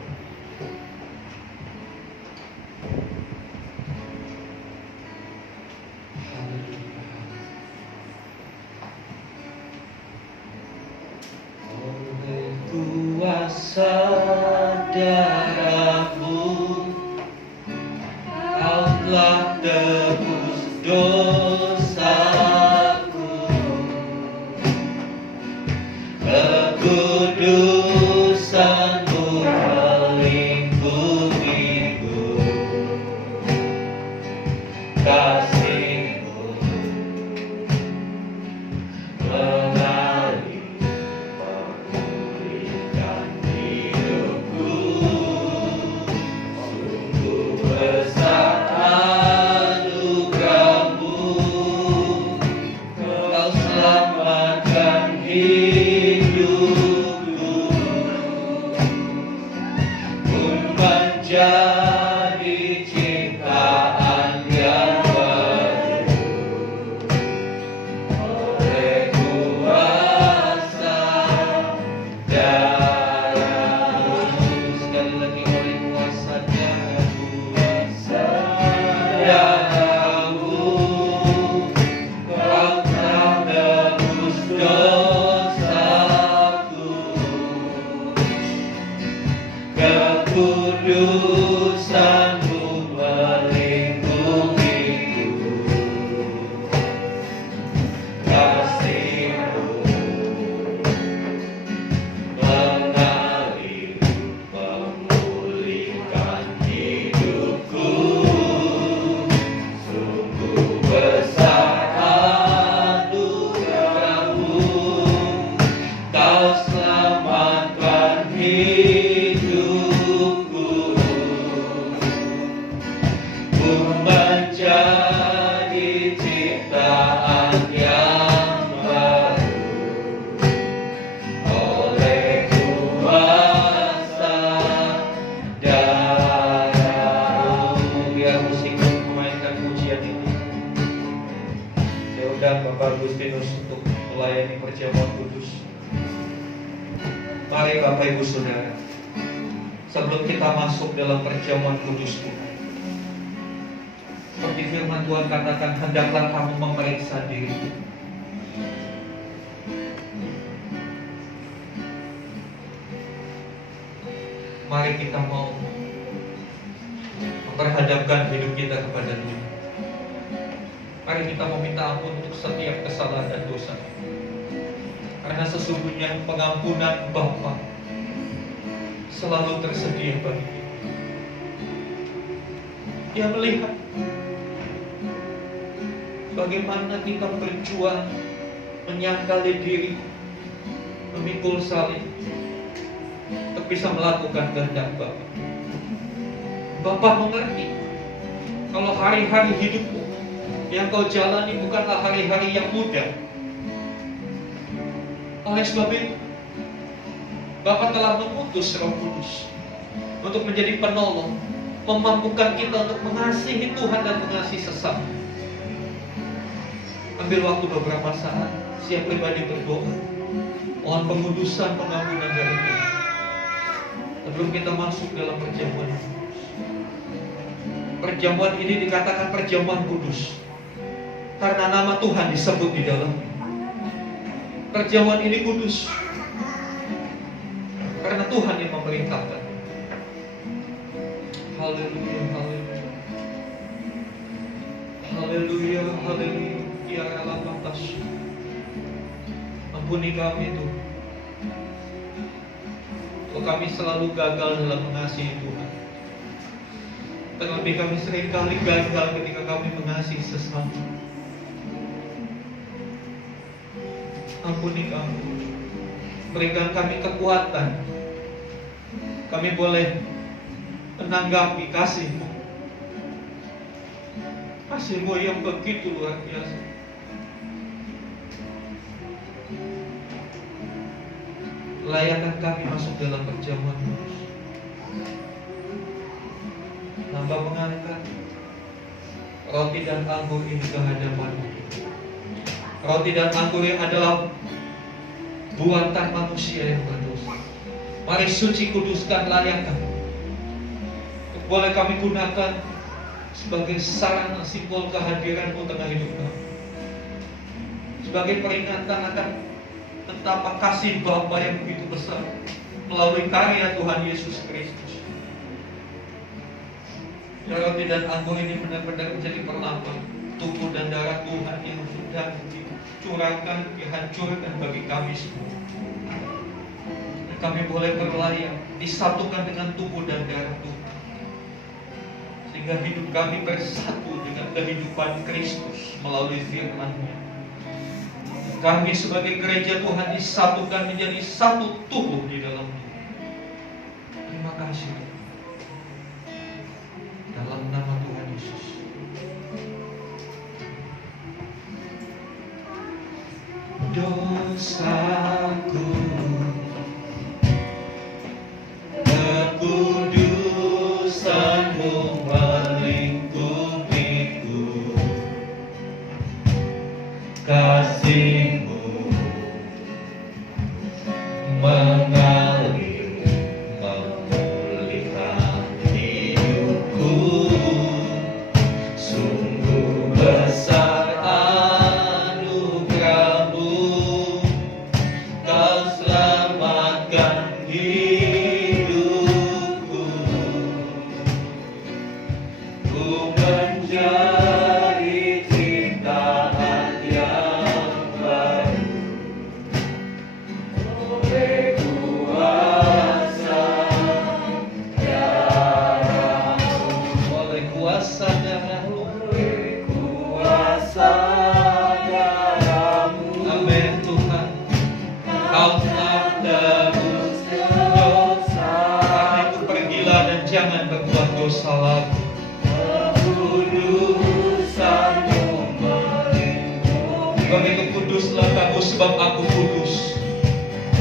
Oleh kuasa darah-Mu, Kau telah tebus dosaku. Kekudusan-Mu melingkupiku, kasih-Mu mengalir memulihkan hidupku. Sungguh besar anugerah-Mu, Kau selamatkan hidupku, pun menjadi ciptaan yang baru. kepada Bapak Agustinus untuk melayani perjamuan kudus. Mari Bapak Ibu Saudara, sebelum kita masuk dalam perjamuan kudus Tuhan, seperti firman Tuhan katakan, hendaklah kamu memeriksa diri. Mari kita mau memperhadapkan hidup kita kepada Tuhan. Mari kita meminta ampun untuk setiap kesalahan dan dosa. Karena sesungguhnya pengampunan Bapa selalu tersedia bagi kita. Dia melihat bagaimana kita berjuang menyangkali diri, memikul salib untuk bisa melakukan kehendak Bapa. Bapa mengerti kalau hari-hari hidupmu yang kau jalani bukanlah hari-hari yang mudah. Oleh sebab itu, Bapa telah mengutus Roh Kudus untuk menjadi penolong, memampukan kita untuk mengasihi Tuhan dan mengasihi sesama. Ambil waktu beberapa saat, siap pribadi berdoa, mohon pengudusan, pengampunan dari Tuhan. Sebelum kita masuk dalam perjamuan kudus. Perjamuan ini dikatakan perjamuan kudus karena nama Tuhan disebut di dalamnya. Perjamuan ini kudus karena Tuhan yang memerintahkan. Haleluya, haleluya. Haleluya, haleluya. Ya Allah batas. Ampuni kami Tuhan. Kalau kami selalu gagal dalam mengasihi Tuhan. Terlebih kami seringkali gagal ketika kami mengasihi sesama. Ampuni kami. Berikan kami kekuatan. Kami boleh menanggapi kasih-Mu. Kasih-Mu yang begitu luar biasa. Layakkan kami masuk dalam perjamuan kudus. Nambah mengangkat roti dan anggur ini ke hadapan-Mu. Roti dan anggur yang adalah buatan manusia yang berdosa. Mari suci kuduskan, layakkan. Boleh kami gunakan sebagai sarana simbol kehadiran-Mu tengah hidup kami. Sebagai peringatan akan betapa kasih Bapa yang begitu besar melalui karya Tuhan Yesus Kristus. Ya, roti dan anggur ini benar-benar menjadi perlambang tubuh dan darah Tuhan yang sudah dicurahkan, dihancurkan bagi kami semua. Dan kami boleh berlayar, disatukan dengan tubuh dan darah Tuhan, sehingga hidup kami bersatu dengan kehidupan Kristus melalui firman-Nya. Kami sebagai gereja Tuhan disatukan menjadi satu tubuh di dalam-Nya. Terima kasih dalam nama Tuhan Yesus. Dosaku kekudusan-Mu melingkupiku, kasih-Mu mengalir memulihkan hidupku. Sungguh besar anugerah-Mu, Kau selamatkan hidupku. Ku menjadi ciptaan yang baru oleh kuasa darah-Mu, oleh kuasa darah-Mu, oleh kuasa darah-Mu. Amin Tuhan, Kau telah tebus dosa. Karena itu pergilah dan jangan berbuat dosa lagi. Kekudusan-Mu melingkupi. Begitu kuduslah Kamu sebab Aku kudus.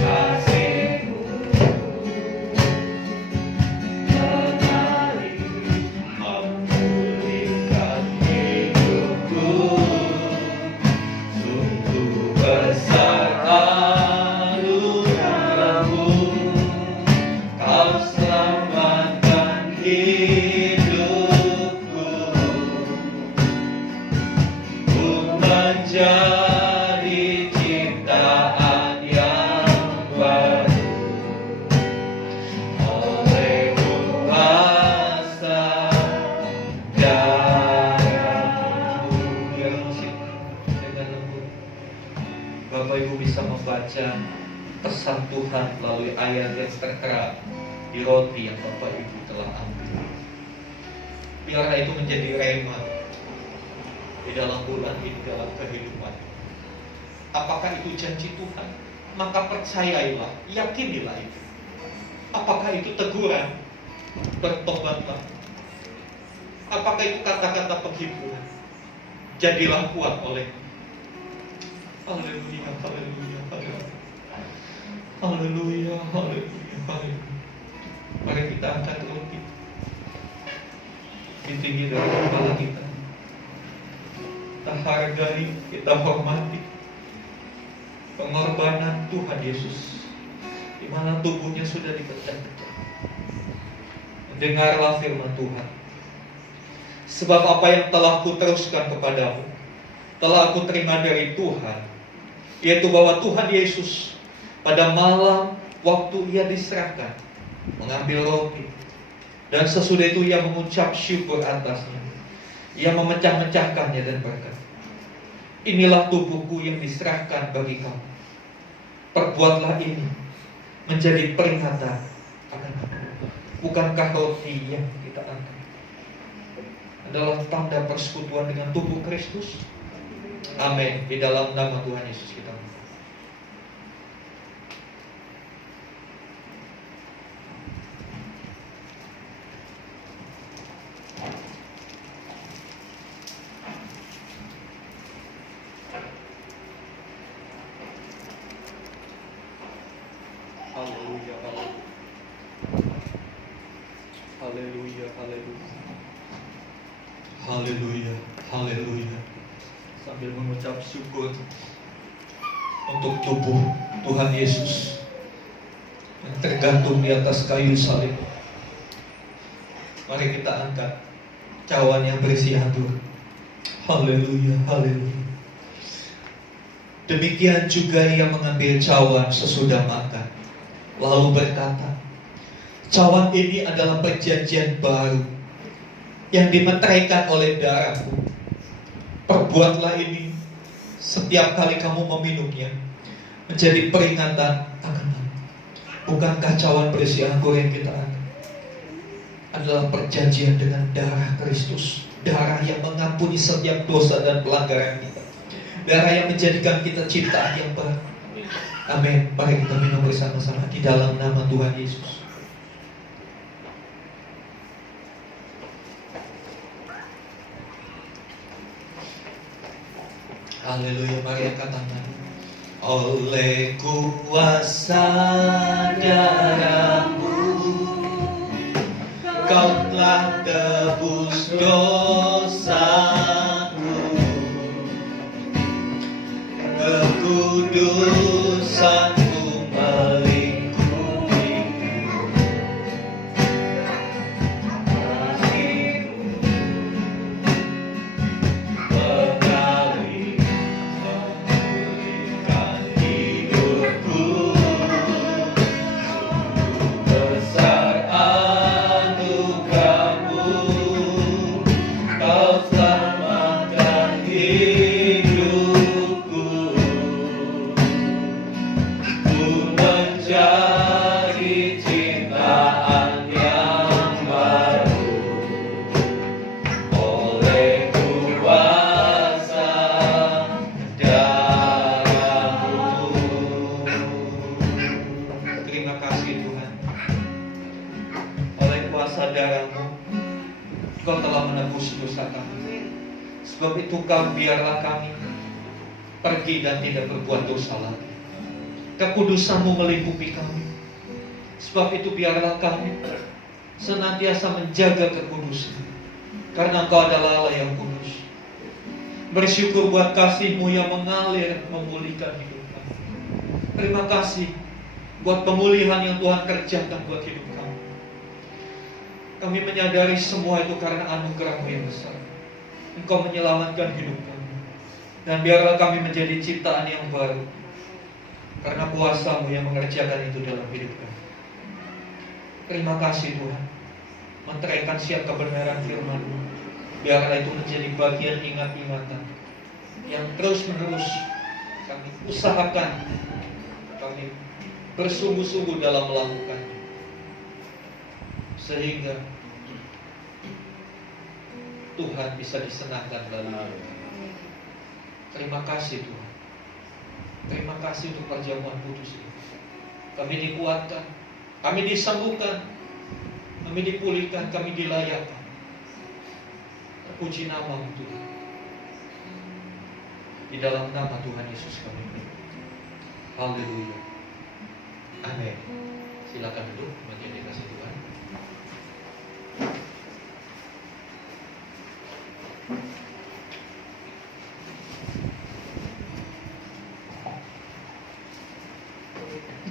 Kasih-Mu mengalir memulihkan hidupku. menjadi ciptaan yang baru oleh kuasa darah-Mu. Biar musik dengan lembut Bapak Ibu bisa membaca pesan Tuhan melalui ayat yang tertera di roti yang Bapak Ibu telah ambil. Biarlah itu menjadi rema di dalam bulan ini, dalam kehidupan. Apakah itu janji Tuhan? Maka percayailah, yakinilah itu. Apakah itu teguran? Bertobatlah. Apakah itu kata-kata penghiburan? Jadilah kuat oleh Haleluya, haleluya, haleluya. Haleluya, haleluya, haleluya. Mari kita angkat roti di tinggi dari kepala kita. Kita hargai, kita hormati pengorbanan Tuhan Yesus, di mana tubuhnya sudah dipecah-pecah. Dengarlah firman Tuhan. Sebab apa yang telah kuteruskan kepadamu, telah aku terima dari Tuhan, yaitu bahwa Tuhan Yesus pada malam waktu Ia diserahkan, mengambil roti, dan sesudah itu Ia mengucap syukur atasnya. Ia memecah-mecahkannya dan berkata, inilah tubuhku yang diserahkan bagi kamu. Perbuatlah ini menjadi peringatan akan aku. Bukankah roti yang kita angkat adalah tanda persekutuan dengan tubuh Kristus? Amin. Di dalam nama Tuhan Yesus kita. Haleluya, haleluya, haleluya, haleluya, haleluya. Sambil mengucap syukur untuk tubuh Tuhan Yesus yang tergantung di atas kayu salib, mari kita angkat cawan yang berisi anggur. Haleluya, haleluya. Demikian juga Ia mengambil cawan sesudah makan, lalu berkata, cawan ini adalah perjanjian baru yang dimeteraikan oleh darahku. Perbuatlah ini setiap kali kamu meminumnya, menjadi peringatan akan aku. Bukankah cawan berisi anggur yang kita angkat adalah perjanjian dengan darah Kristus, darah yang mengampuni setiap dosa dan pelanggaran kita, darah yang menjadikan kita ciptaan yang baru. Amin. Mari kita minum bersama-sama di dalam nama Tuhan Yesus. Haleluya, mari angkat tangan. Oleh kuasa darah-Mu, Kau telah tebus dosaku. Kekudusan-Mu melingkupiku. Menggali, memulihkan hidupku. Besar anugerah-Mu, Kau selamatkan hidupku. Ku menjadi ciptaan yang baru oleh kuasa darah-Mu. Terima kasih Tuhan. Oleh kuasa darah-Mu, Kau telah menebus dosa kami. Sebab itu biarlah kami pergi dan tidak berbuat dosa lagi. Kekudusan-Mu melingkupi kami. Sebab itu biarlah kami senantiasa menjaga kekudusan, karena Engkau adalah Allah yang kudus. Bersyukur buat kasih-Mu yang mengalir memulihkan hidup kami. Terima kasih buat pemulihan yang Tuhan kerjakan buat hidup kami. Kami menyadari semua itu karena anugerah-Mu yang besar. Engkau menyelamatkan hidup kami. Dan biarlah kami menjadi ciptaan yang baru, karena kuasa-Mu yang mengerjakan itu dalam hidup kami. Terima kasih Tuhan, menteraikan siap kebenaran firman-Mu. Biarlah itu menjadi bagian ingat-ingatan yang terus-menerus kami usahakan, kami bersungguh-sungguh dalam melakukannya, sehingga Tuhan bisa disenangkan melalui. Terima kasih Tuhan. Terima kasih untuk perjamuan kudus ini. Kami dikuatkan, kami disembuhkan, kami dipulihkan, kami dilayakkan. Terpuji nama-Mu Tuhan. Di dalam nama Tuhan Yesus kami berdoa. Haleluya. Amin. Silakan duduk, menjadi kasih Tuhan.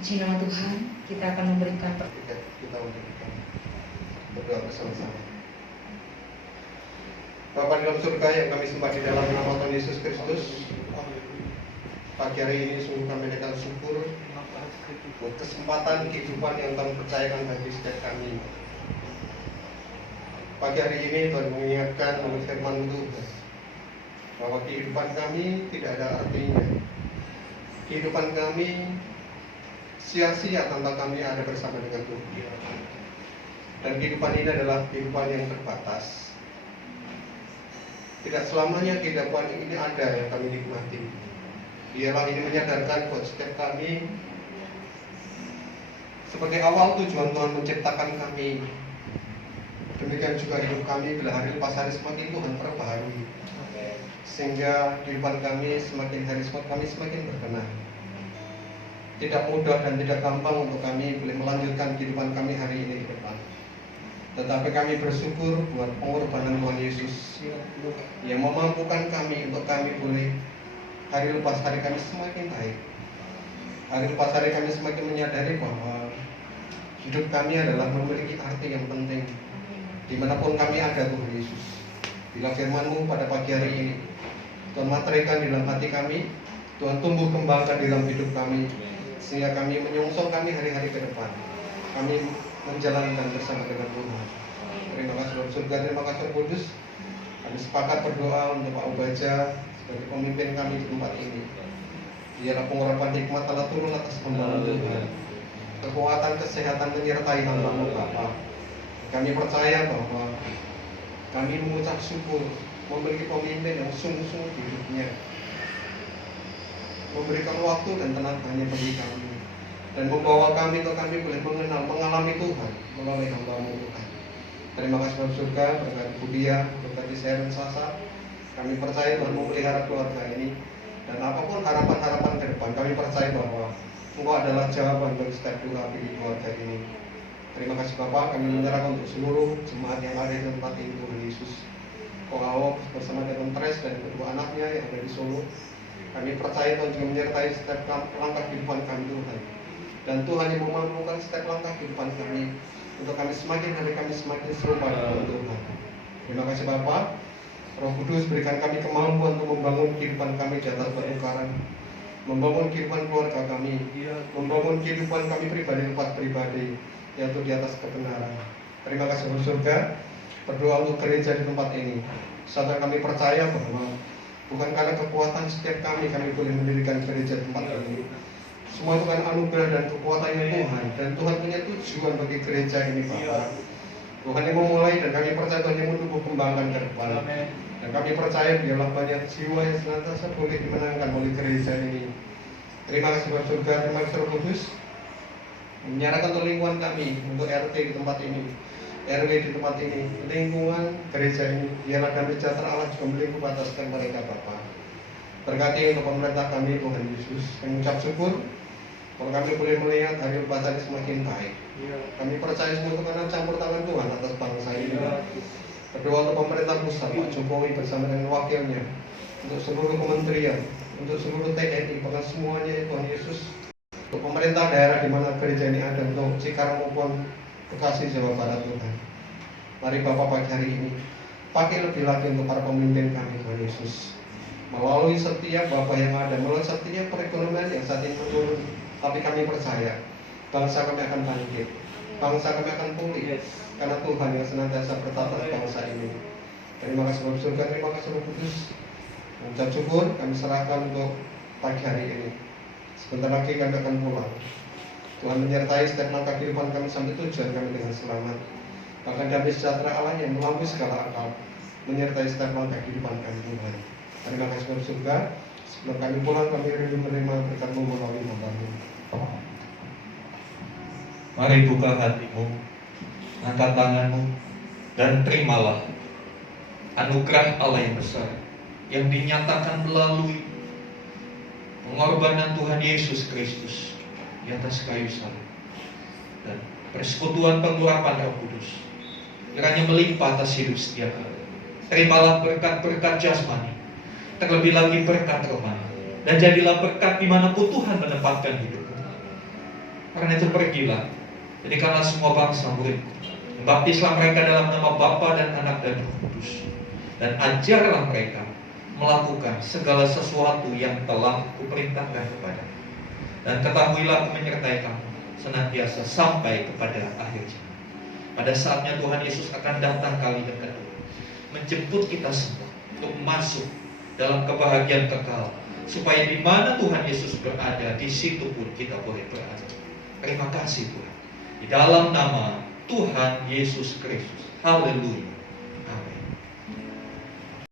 Puji nama Tuhan, kita akan memberikan kita memberikan berdoa bersama-sama. Bapa di dalam surga yang kami sembah di dalam nama Tuhan Yesus Kristus, pagi hari ini sungguh kami mengucapkan syukur buat kesempatan kehidupan yang Tuhan percayakan bagi setiap kami. Pagi hari ini Tuhan mengingatkan melalui firman Tuhan bahwa kehidupan kami tidak ada artinya. Kehidupan kami sia-sia tanpa kami ada bersama dengan Tuhan. Dan kehidupan ini adalah kehidupan yang terbatas. Tidak selamanya kehidupan ini ada yang kami nikmati. Biarlah ini menyadarkan buat setiap kami, sebagai awal tujuan Tuhan menciptakan kami, demikian juga hidup kami bila hari lepas hari semakin Tuhan perbaharui, sehingga kehidupan kami semakin hari kami semakin berkenan. Tidak mudah dan tidak gampang untuk kami boleh melanjutkan kehidupan kami hari ini ke depan. Tetapi kami bersyukur buat pengorbanan Tuhan Yesus yang memampukan kami untuk kami boleh hari lepas hari kami semakin baik. Hari lepas hari kami semakin menyadari bahwa hidup kami adalah memiliki arti yang penting dimanapun kami ada Tuhan Yesus. Bila firman-Mu pada pagi hari ini Tuhan materaikan di dalam hati kami, Tuhan tumbuh kembangkan di dalam hidup kami, sehingga kami menyongsong kami hari-hari ke depan. Kami menjalankan bersama dengan Tuhan. Terima kasih Lord surga, terima kasih Lord Kudus. Kami sepakat berdoa untuk Pak Ubaja sebagai pemimpin kami di tempat ini. Biarlah pengurapan hikmat telah turun atas hamba Tuhan. Kekuatan kesehatan menyertai hamba-Mu Bapa. Kami percaya bahwa kami mengucap syukur memiliki pemimpin yang sungguh-sungguh hidupnya, memberikan waktu dan tenaganya bagi kami, dan membawa kami untuk kami boleh mengenal, mengalami Tuhan melalui hamba-Mu Tuhan. Terima kasih Bapak surga, berkati Budia, berkati saya dan Sasa. Kami percaya Tuhan memelihara keluarga ini, dan apapun harapan-harapan ke depan, kami percaya bahwa Engkau adalah jawaban bagi setiap doa bagi keluarga ini. Terima kasih Bapak, kami menyerahkan untuk seluruh jemaat yang ada di tempat ini Tuhan Yesus. Kau bersama dengan Tres dan kedua anaknya yang ada di Solo. Kami percaya Tuhan juga menyertai setiap langkah kehidupan kami Tuhan. Dan Tuhan yang memampukan setiap langkah kehidupan kami untuk kami semakin hari kami semakin serupa dengan Tuhan. Terima kasih Bapak. Roh Kudus berikan kami kemampuan untuk membangun kehidupan kami di atas batu karang, membangun kehidupan keluarga kami, membangun kehidupan kami pribadi lepas pribadi, yaitu di atas kebenaran. Terima kasih Bapak surga. Berdoa untuk gereja di tempat ini. Saat kami percaya bahwa bukan karena kekuatan setiap kami boleh mendirikan gereja di tempat ini. Semua itu kan anugerah dan kekuatannya Tuhan. Dan Tuhan punya tujuan bagi gereja ini Bapak. Tuhan yang memulai dan kami percaya Tuhan yang menumbuh kembangkan ke depan. Dan kami percaya biarlah banyak jiwa yang senantiasa boleh dimenangkan oleh gereja ini. Terima kasih Bapak surga, terima kasih Roh Kudus. Menyerahkan untuk lingkungan kami, untuk RT di tempat ini, RW di tempat ini, lingkungan gereja ini, biarlah damai sejahtera Allah juga melingkup ataskan mereka Bapak. Berkati untuk pemerintah kami Tuhan Yesus. Kami mengucap syukur kalau kami boleh melihat hari lepas hari semakin baik. Kami percaya semua itu karena campur tangan Tuhan atas bangsa ini. Berdoa untuk pemerintah pusat Pak Jokowi bersama dengan wakilnya, untuk seluruh kementerian, untuk seluruh TNI, bahkan semuanya Tuhan Yesus. Untuk pemerintah daerah di mana gereja ini ada, untuk Cikarang maupun Bekasi Jawa Barat Tuhan. Mari Bapak pagi hari ini pakai lebih lagi untuk para pemimpin kami Tuhan Yesus. melalui setiap Bapak yang ada, melalui setiap perekonomian yang saat ini menurun. Tapi kami percaya bangsa kami akan bangkit, bangsa kami akan pulih, karena Tuhan yang senantiasa bertata bangsa ini. Terima kasih Bapak surga, terima kasih Bapak Kudus. Ucap syukur kami serahkan untuk pagi hari ini. Sebentar lagi kami akan pulang. Tuhan menyertai setiap langkah kehidupan kami sampai tujuan kami dengan selamat. Bahkan damai sejahtera Allah yang melampaui segala akal menyertai setiap langkah kehidupan kami Tuhan. Terima kasih Bapak surga. Sebelum kami pulang, kami rindu menerima berkat-Mu melalui hamba-Mu. Mari buka hatimu, angkat tanganmu, dan terimalah anugerah Allah yang besar yang dinyatakan melalui pengorbanan Tuhan Yesus Kristus di atas kayu salib dan persekutuan pengurapan Roh Kudus kiranya melimpah atas hidup setiap hari. Terimalah berkat-berkat jasmani, terlebih lagi berkat rohani, dan jadilah berkat dimanapun Tuhan menempatkan hidupmu. Karena itu pergilah, jadikanlah semua bangsa muridku, membaptislah mereka dalam nama Bapa dan Anak dan Roh Kudus, dan ajarlah mereka melakukan segala sesuatu yang telah kuperintahkan kepada. Dan ketahuilah aku menyertai kamu senantiasa sampai kepada akhir zaman. Pada saatnya Tuhan Yesus akan datang kali yang kedua, menjemput kita semua untuk masuk dalam kebahagiaan kekal, supaya di mana Tuhan Yesus berada, di situ pun kita boleh berada. Terima kasih Tuhan. Di dalam nama Tuhan Yesus Kristus. Haleluya. Amin.